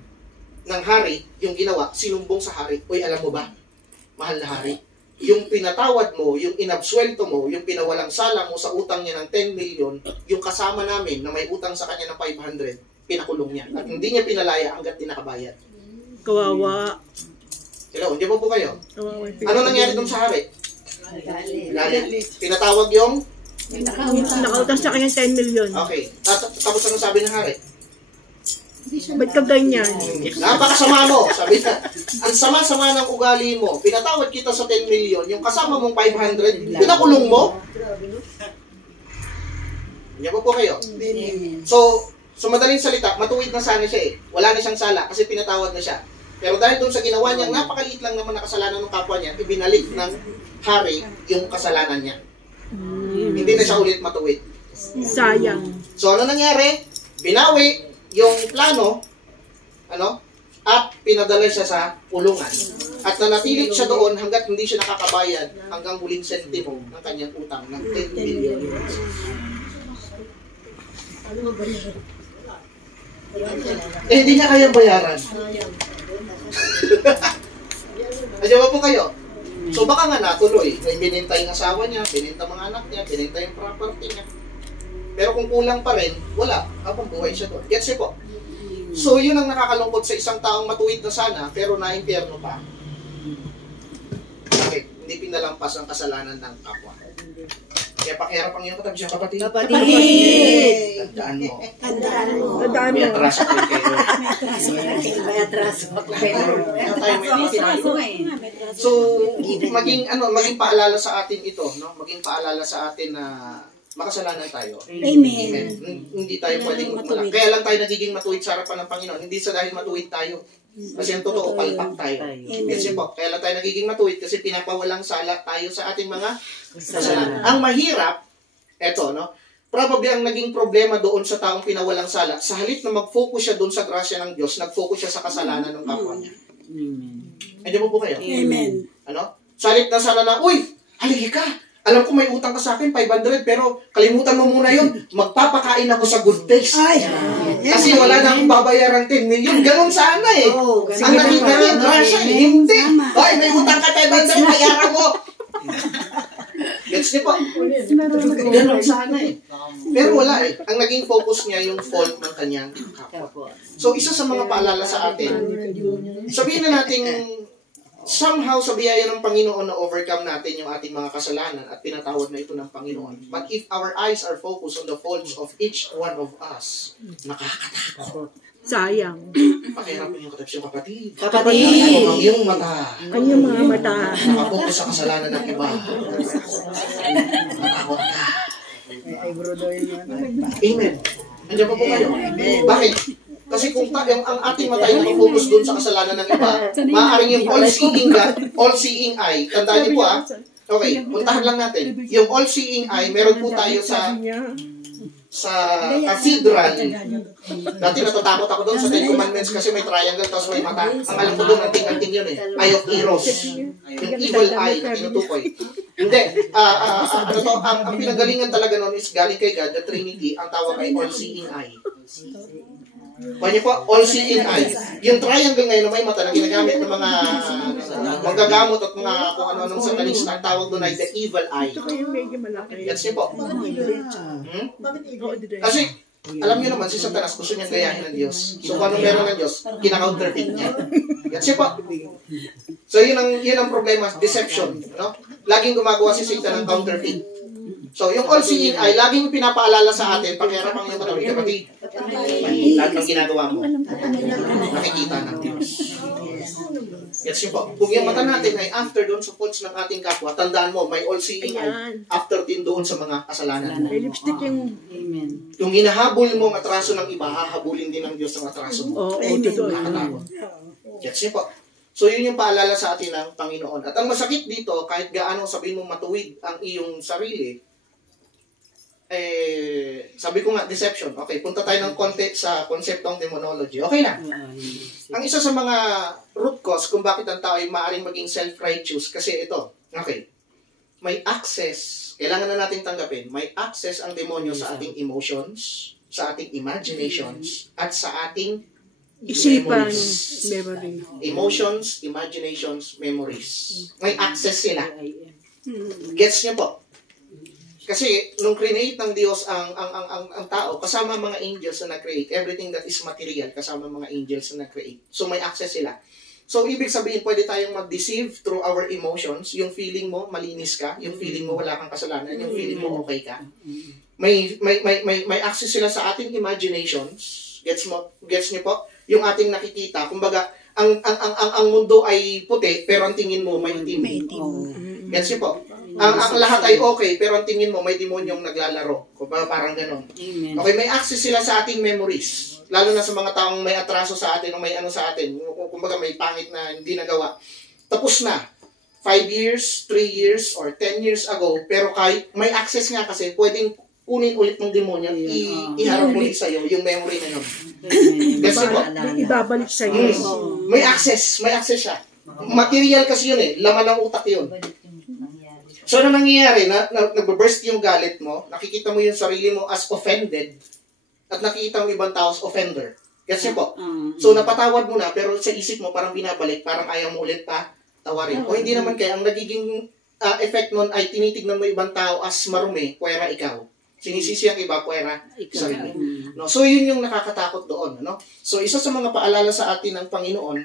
ng hari, yung ginawa, sinumbong sa hari. Uy, alam mo ba? Mahal na hari. Yung pinatawad mo, yung inabsuelto mo, yung pinawalang sala mo sa utang niya ng 10 million, yung kasama namin na may utang sa kanya ng 500, pinakulong niya. At hindi niya pinalaya hanggat di nakabayad. Kawawa. Hello, hindi po kayo? Kawawa. Ano nangyari dun sa hari? Galit. Pinatawag yung? Nakautang sa kanya 10 million. Okay. Tapos ano sabi ng hari? Ba't ka ganyan? Napakasama mo, sabi na. Ang sama-sama ng ugali mo. Pinatawad kita sa 10 million, yung kasama mong 500, pinakulong mo? Hindi po kayo. So madaling salita, matuwid na sana siya eh. Wala na siyang sala kasi pinatawad na siya. Pero dahil doon sa ginawa niya, napakaliit lang naman na kasalanan ng kapwa niya, ibinalik ng hari yung kasalanan niya. Hindi na siya ulit matuwid. Sayang. So ano nangyari? Binawi yung plano, at pinadala siya sa kulungan. At nanatili siya doon hanggat hindi siya nakakabayad hanggang huling sentimo ng kanyang utang ng 10 billion. Hindi niya kayang bayaran. Adyawa po kayo. So baka nga natuloy, may bininta yung asawa niya, bininta mga anak niya, bininta yung property niya. Pero kung kulang pa rin, wala. Habang buhay siya doon. Gets niyo po? So, yun ang nakakalungkot sa isang taong matuwid na sana, pero na-impyerno pa. Bakit? Hindi pinalampas ang kasalanan ng kapwa. Kaya pakiharap ang iyong katabi siya, kapatid. Tandaan mo. May atraso ko kayo. May atraso ako kayo. So, maging paalala sa atin ito, no? Maging paalala sa atin na makasalanan tayo. Amen. Hindi tayo pwedeng magmula. Kaya lang tayo nagiging matuwid sa harapan ng Panginoon. Hindi sa dahil matuwid tayo. Kasi ang totoo, palpak tayo. Kasi po, kaya lang tayo nagiging matuwid kasi pinapawalang sala tayo sa ating mga kasalanan. Ang mahirap, eto, no? Probably ang naging problema doon sa taong pinawalang sala, sa halip na mag-focus siya doon sa grasya ng Diyos, nag-focus siya sa kasalanan ng kapwa niya. Andiyan po kayo? Amen. Ano? Sa halip na sana na, uy, haligi ka! Alam ko may utang ka sa akin, 500, pero kalimutan mo muna yun. Magpapakain ako sa good days. Kasi wala na akong babayarang 10 million. Ganon sana eh. Ang nakita niya, grasya eh. Hindi. Ay, may utang ka 500, bayaran mo. Gets niyo po? Ganon sana eh. Pero wala eh. Ang naging focus niya yung fault ng kanyang kapwa. So, isa sa mga paalala sa atin, sabihin na natin, somehow sa biyaya ng Panginoon na overcome natin yung ating mga kasalanan at pinatawad na ito ng Panginoon. But if our eyes are focused on the faults of each one of us, nakakatakot. Sayang. Pakihirap yung katabs yung kapatid. Kapatid! Ang iyong mata. Ang iyong mga mata. Nakapokus sa kasalanan ng iba. Natakot ka. Amen. Andiyan pa po kayo. Bakit? Kasi kung ang ating mata ay nakifocus doon sa kasalanan ng iba, maaaring yung all-seeing eye, tandaan niyo po okay, puntahan lang natin. Yung all-seeing eye, meron po tayo sa cathedral. Dati natatakot ako doon sa 10 Commandments kasi may triangle tapos may mata. Ang alam ko doon, anting-anting yun eh. Eye of Eros. Yung evil eye na tinutukoy. Hindi. Ang pinagalingan talaga noon is galing kay God, the Trinity, ang tawag ay all-seeing eye. Kanya po, all-seeing eye. Yung triangle ngayon na may mata na ginagamit ng mga manggagamot at mga kung ano-anong satanista, ang tawag doon ay the evil eye. Gets niyo po? Kasi, alam niyo naman, si Satanas gusto niyang gayahin ng Diyos. So, kung anong meron ng Diyos, kina-counterfeit niya. Gets niyo po? So, yun ang problema, deception. No? Laging gumagawa si Satan ng counterfeit. So, yung all-seeing eye, laging pinapaalala sa atin, pakiharap ang iyong katawan, kapatid, lahat ng ginagawa mo, nakikita ng Diyos. Gets niyo po? Kung yung mata natin ay after doon sa faults ng ating kapwa, tandaan mo, may all-seeing eye, after din doon sa mga kasalanan. May lipstick yung... Amen. Yung hinahabol mo ang atraso ng iba, hahabulin din ng Diyos ang atraso mo. Nakakatakot. Gets niyo po? So, yun yung paalala sa atin ng Panginoon. At ang masakit dito, kahit gaano sabihin mo matuwid ang iyong sarili, sabi ko nga, deception. Okay, punta tayo ng konti sa konseptong demonology. Okay na. Ang isa sa mga root cause kung bakit ang tao ay maaaring maging self-righteous, kasi ito, okay, may access, kailangan na natin tanggapin, may access ang demonyo sa ating emotions, sa ating imaginations, at sa ating isipan. memories. Emotions, imaginations, memories. May access sila. Gets niyo po? Kasi nung create ng Diyos ang tao, kasama mga angels na na-create, everything that is material, kasama mga angels na na-create. So may access sila. So ibig sabihin, pwede tayong mag-deceive through our emotions. Yung feeling mo, malinis ka. Yung feeling mo, wala kang kasalanan. Yung feeling mo, okay ka. May access sila sa ating imaginations. Gets niyo po? Yung ating nakikita. Kumbaga, ang mundo ay puti, pero ang tingin mo may itim. Gets niyo po? Ang lahat ay okay, pero ang tingin mo may demonyong naglalaro. Kumbaga parang ganon. Okay, may access sila sa ating memories. Lalo na sa mga taong may atraso sa atin o may ano sa atin. Kumbaga may pangit na hindi nagawa. Tapos na. 5 years, 3 years, or 10 years ago. Pero kahit may access nga kasi, pwedeng kunin ulit ng demonyo, iharap ulit sa'yo yung memory na yun. Kasi po, Ibabalik sa'yo. may access siya. Material kasi yun eh. Laman ng utak yun. So, ano nangyayari? Nag-burst yung galit mo, nakikita mo yung sarili mo as offended, at nakikita mo ibang tao as offender. Kasi po. So, napatawad mo na, pero sa isip mo, parang binabalik, parang ayaw mo ulit pa tawarin. O hindi naman kaya, ang nagiging effect nun ay tinitignan mo ibang tao as marumi, puwera ikaw. Sinisisi ang iba, puwera sarili. No? So, yun yung nakakatakot doon. No? So, isa sa mga paalala sa atin ng Panginoon,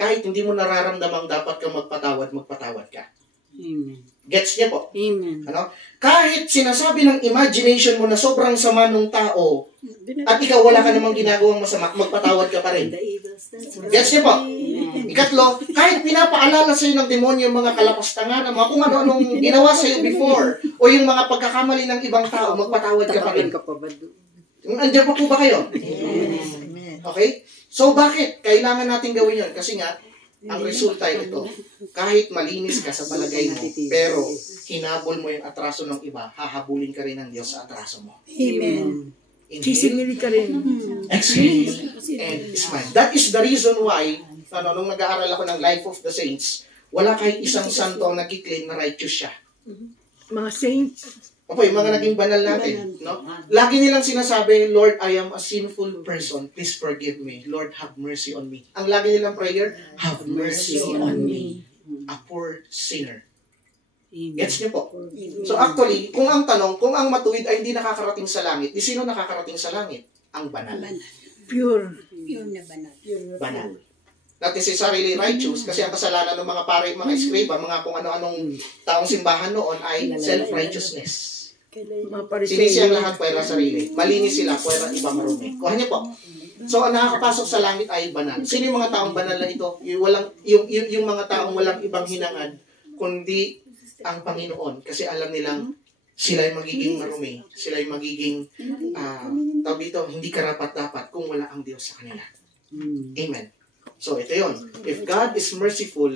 kahit hindi mo nararamdamang dapat kang magpatawad ka. Amen. Gets niya po? Amen. Kahit sinasabi ng imagination mo na sobrang sama ng tao, at ikaw wala ka namang ginagawang masama, magpatawad ka pa rin. Gets niya po? Ikatlo, kahit pinapaalala sa'yo ng demonyo yung mga kalapastangan, mga kung ano-anong ginawa sa'yo before, o yung mga pagkakamali ng ibang tao, magpatawad ka pa rin. Andiyan pa po ba kayo? Okay? So, bakit? Kailangan natin gawin yun. Kasi nga, ang resulta ay ito. Kahit malinis ka sa palagay mo, pero hinabol mo yung atraso ng iba, hahabulin ka rin ng Diyos sa atraso mo. Amen. Sisingili ka rin. Exhale and smile. That is the reason why, nung nag-aaral ako ng Life of the Saints, wala kahit isang santo ang nag-claim na righteous siya. Mga saints. Opo, yung mga naging banal natin. No? Lagi nilang sinasabi, Lord, I am a sinful person. Please forgive me. Lord, have mercy on me. Ang lagi nilang prayer, have mercy on me. A poor sinner. Gets niyo po? So actually, kung ang tanong, kung ang matuwid ay hindi nakakarating sa langit, di sino nakakarating sa langit? Ang banal. Pure. Pure na banal. Banal. Not necessarily righteous, kasi ang kasalanan ng mga pare, mga escriba, mga kung ano-anong taong simbahan noon ay self-righteousness. Sinisi ang lahat puwera sarili. Malinis sila, puwera iba marumi. Kuha niyo po. So, ang nakakapasok sa langit ay banal. Sino yung mga taong banal na ito? Yung mga taong walang ibang hinangad, kundi ang Panginoon. Kasi alam nilang sila ay magiging marumi. Sila ay magiging, tawag dito, hindi karapat-dapat kung wala ang Diyos sa kanila. Amen. So, ito yun. If God is merciful,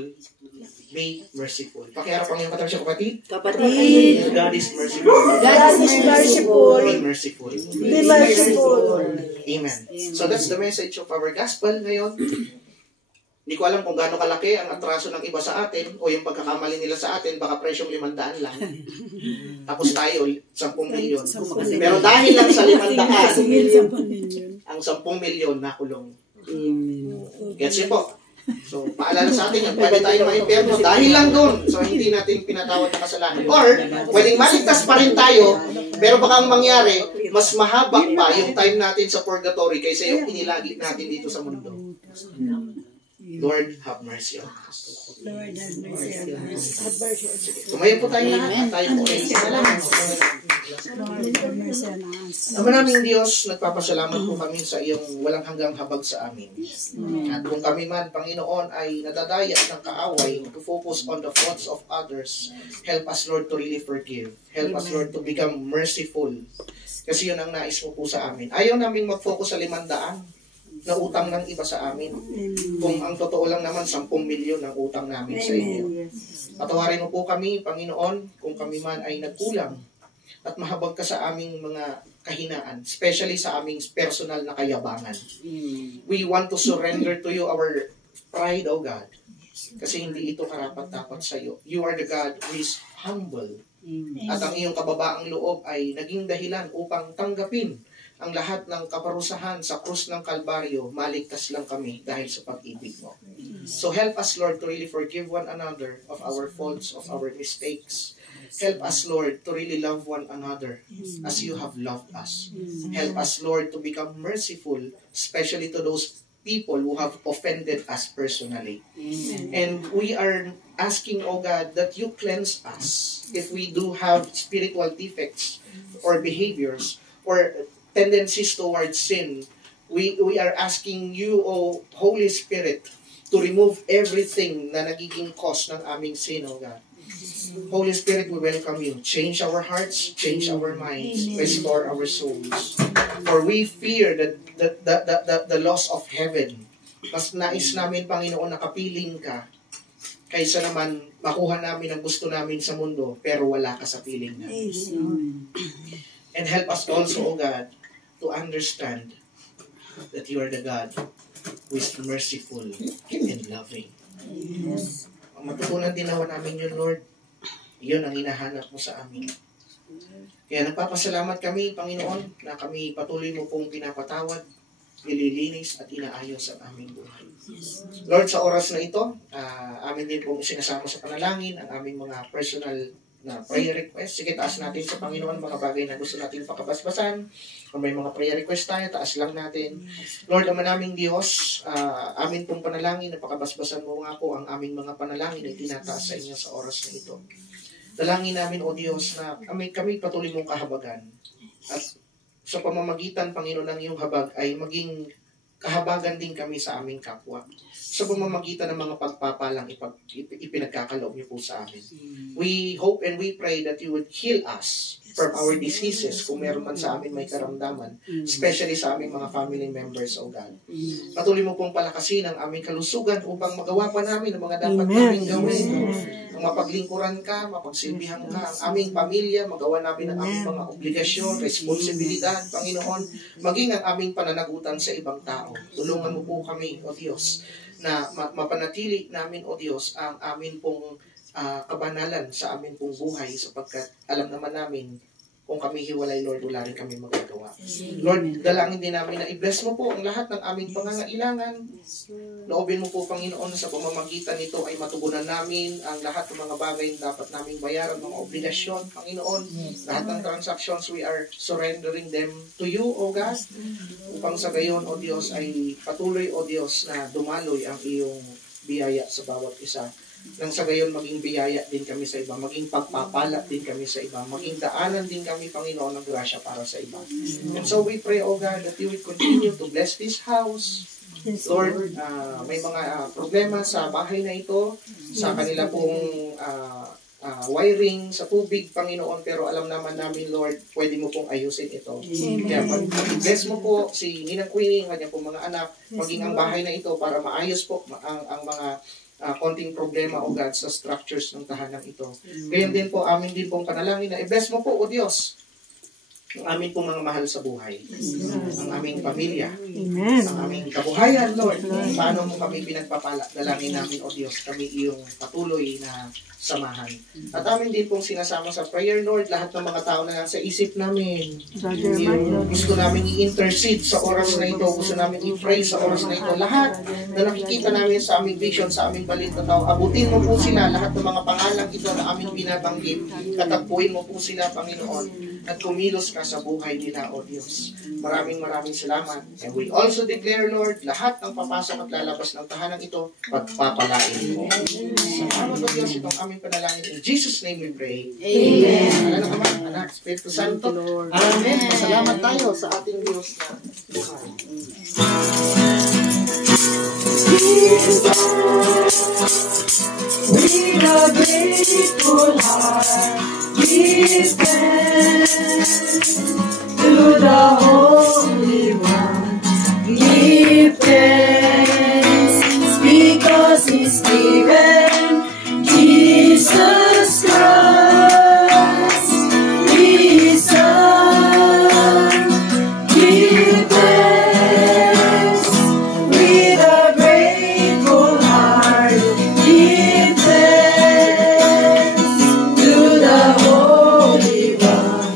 be merciful. Pakiharap ang iyong katabi siya, kapatid. Kapatid. God is merciful. God is merciful. Be merciful. Be merciful. Amen. So that's the message of our gospel ngayon. Hindi ko alam kung gaano kalaki ang atraso ng iba sa atin o yung pagkakamali nila sa atin, baka presyong 500 lang. Tapos tayo, 10 milyon. Pero dahil lang sa 500, ang 10 milyon nakulong. Gets niyo po? So, paalala sa atin yan, pwede tayong ma-impyerno dahil lang doon. So, hindi natin pinatawad na kasalanan. Or, pwedeng maligtas pa rin tayo, pero baka ang mangyari, mas mahaba pa yung time natin sa purgatory kaysa yung inilagi natin dito sa mundo. Lord, have mercy on us. Lord, have mercy on us. Tumayo po tayo lahat. Tayo po ay sinalaman. Lord, have mercy on us. Ama naming Diyos, nagpapasalamat po kami sa iyong walang hanggang habag sa amin. At kung kami man, Panginoon, ay nadadaya ng kaaway to focus on the faults of others, help us, Lord, to really forgive. Help us, Lord, to become merciful. Kasi yun ang nais mo po sa amin. Ayaw naming mag-focus sa 500 na utang ng iba sa amin. Kung ang totoo lang naman, 10 milyon ang utang namin sa inyo. Patawarin mo po kami, Panginoon, kung kami man ay nagkulang at mahabag ka sa aming mga kahinaan, especially sa aming personal na kayabangan. We want to surrender to you our pride, O God, kasi hindi ito karapat-dapat sa iyo. You are the God who is humble. At ang iyong kababaang loob ay naging dahilan upang tanggapin ang lahat ng kaparusahan sa krus ng Kalbaryo, maligtas lang kami dahil sa pag-ibig mo. So help us, Lord, to really forgive one another of our faults, of our mistakes. Help us, Lord, to really love one another as you have loved us. Help us, Lord, to become merciful, especially to those people who have offended us personally. And we are asking, O God, that you cleanse us if we do have spiritual defects or behaviors or tendencies towards sin. We are asking you, O Holy Spirit, to remove everything na nagiging cause ng aming sin, O God. Holy Spirit, we welcome you. Change our hearts, change our minds, restore our souls. For we fear the loss of heaven. Mas nais namin, Panginoon, nakapiling ka, kaysa naman makuha namin ang gusto namin sa mundo, pero wala ka sa piling namin. And help us also, O God, to understand that you are the God who is merciful and loving. Ang matutunan din naman namin yun, Lord, yun ang hinahanap mo sa amin. Kaya nagpapasalamat kami, Panginoon, na kami patuloy mo pong pinapatawad, nililinis at inaayos ang aming buhay. Lord, sa oras na ito, amin din pong sinasama sa panalangin ang aming mga personal na prayer request. Sige, taas natin sa Panginoon mga bagay na gusto natin pakabasbasan. Kung may mga prayer request tayo, taas lang natin. Lord, Ama naming Diyos, amin pong panalangin na pakabasbasan mo nga po ang aming mga panalangin na itinataas sa inyo sa oras na ito. Dalangin namin, O Diyos, na kami patuloy mong kahabagan. At sa pamamagitan, Panginoon, ng iyong habag ay maging kahabagan din kami sa aming kapwa. Sa pamamagitan ng mga pagpapalang ipinagkakaloob niyo po sa amin. We hope and we pray that you would heal us from our diseases, kung meron man sa amin may karamdaman, especially sa aming mga family members, O God. Patuloy mo pong palakasin ang aming kalusugan upang magawa pa namin ang mga dapat namin gawin. Ang mapaglingkuran ka, mapagsilbihan ka, ang aming pamilya, magawa namin ang aming mga obligasyon, responsibilidad, Panginoon, maging ang aming pananagutan sa ibang tao. Tulungan mo po kami, O Diyos, na mapanatili namin, O Diyos, ang amin pong kabanalan sa amin pong buhay sapagkat alam naman namin kung kami hiwalay, Lord, wala rin kami magagawa. Lord, dalangin din namin na i-bless mo po ang lahat ng aming pangangailangan. Loobin mo po, Panginoon, na sa pamamagitan nito ay matugunan namin ang lahat ng mga bagay na dapat naming bayaran, mga obligasyon, Panginoon. Lahat ng transactions, we are surrendering them to you, O God. Upang sa gayon, O Diyos, ay patuloy, O Diyos, na dumaloy ang iyong biyaya sa bawat isa. Nang sa gayon maging biyaya din kami sa iba, maging pagpapala din kami sa iba, maging daanan din kami, Panginoon, ng grasya para sa iba. And so we pray, O God, that you will continue to bless this house. Lord, may mga problema sa bahay na ito, sa kanila pong wiring, sa tubig, Panginoon, pero alam naman namin, Lord, pwede mo pong ayusin ito. Kaya pag-bless mo po si Ninang Queenie, kanya pong mga anak, maging ang bahay na ito para maayos po ang mga konting problema, O God, sa structures ng tahanan ito. Gayon din po, amin din pong panalangin na i-bless mo po, O Diyos, ang amin pong mga mahal sa buhay, ang aming pamilya, ang aming kabuhayan, Lord. Paano mo kami pinagpapala? Dalangin namin, O Diyos, kami iyong patuloy na samahan. At amin din pong sinasama sa prayer, Lord, lahat ng mga tao na nasa isip namin. Gusto namin i-intercede sa oras na ito. Gusto namin i-pray sa oras na ito. Lahat na nakikita namin sa aming vision, sa aming balit na tao, abutin mo po sila. Lahat ng mga pangalang ito na aming binabanggit, katagpuin mo po sila, Panginoon, at kumilos ka sa buhay nila, O Diyos. Maraming salamat. And we also declare, Lord, lahat ng papasok at lalabas ng tahanan ito, pagpapalain mo. Salamat, O Diyos, itong aming panalangin. In Jesus' name we pray. Amen. Alam ng Ama, Anak, Espiritu Santo. Amen. Salamat tayo sa ating Diyos na buhay. With a grateful heart, give thanks to the Holy One. Give thanks because He's given Jesus Christ, His Son. Give thanks with a grateful heart. Give thanks to the Holy One.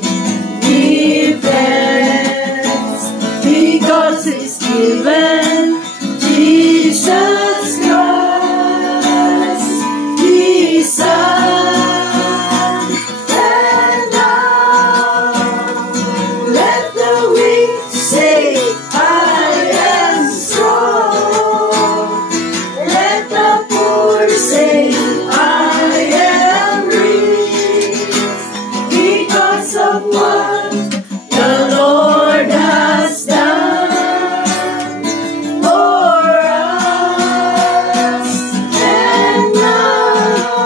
Give thanks because He's given Jesus Christ, His Son. And now let the weak say, I am strong. Let the poor say, I am rich, because of what the Lord has done for us. And now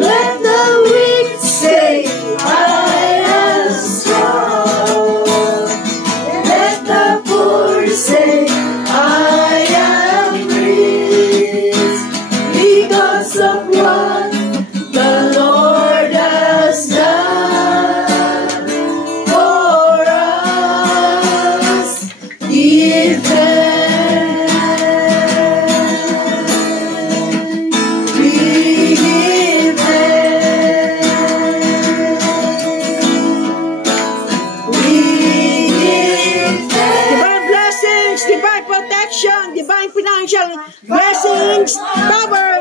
let the weak say, I am strong. Let the poor say, I am rich, because of what the Lord has done for us. Give thanks. We give thanks. We give thanks. Divine blessings, divine protection, divine financial blessings, power,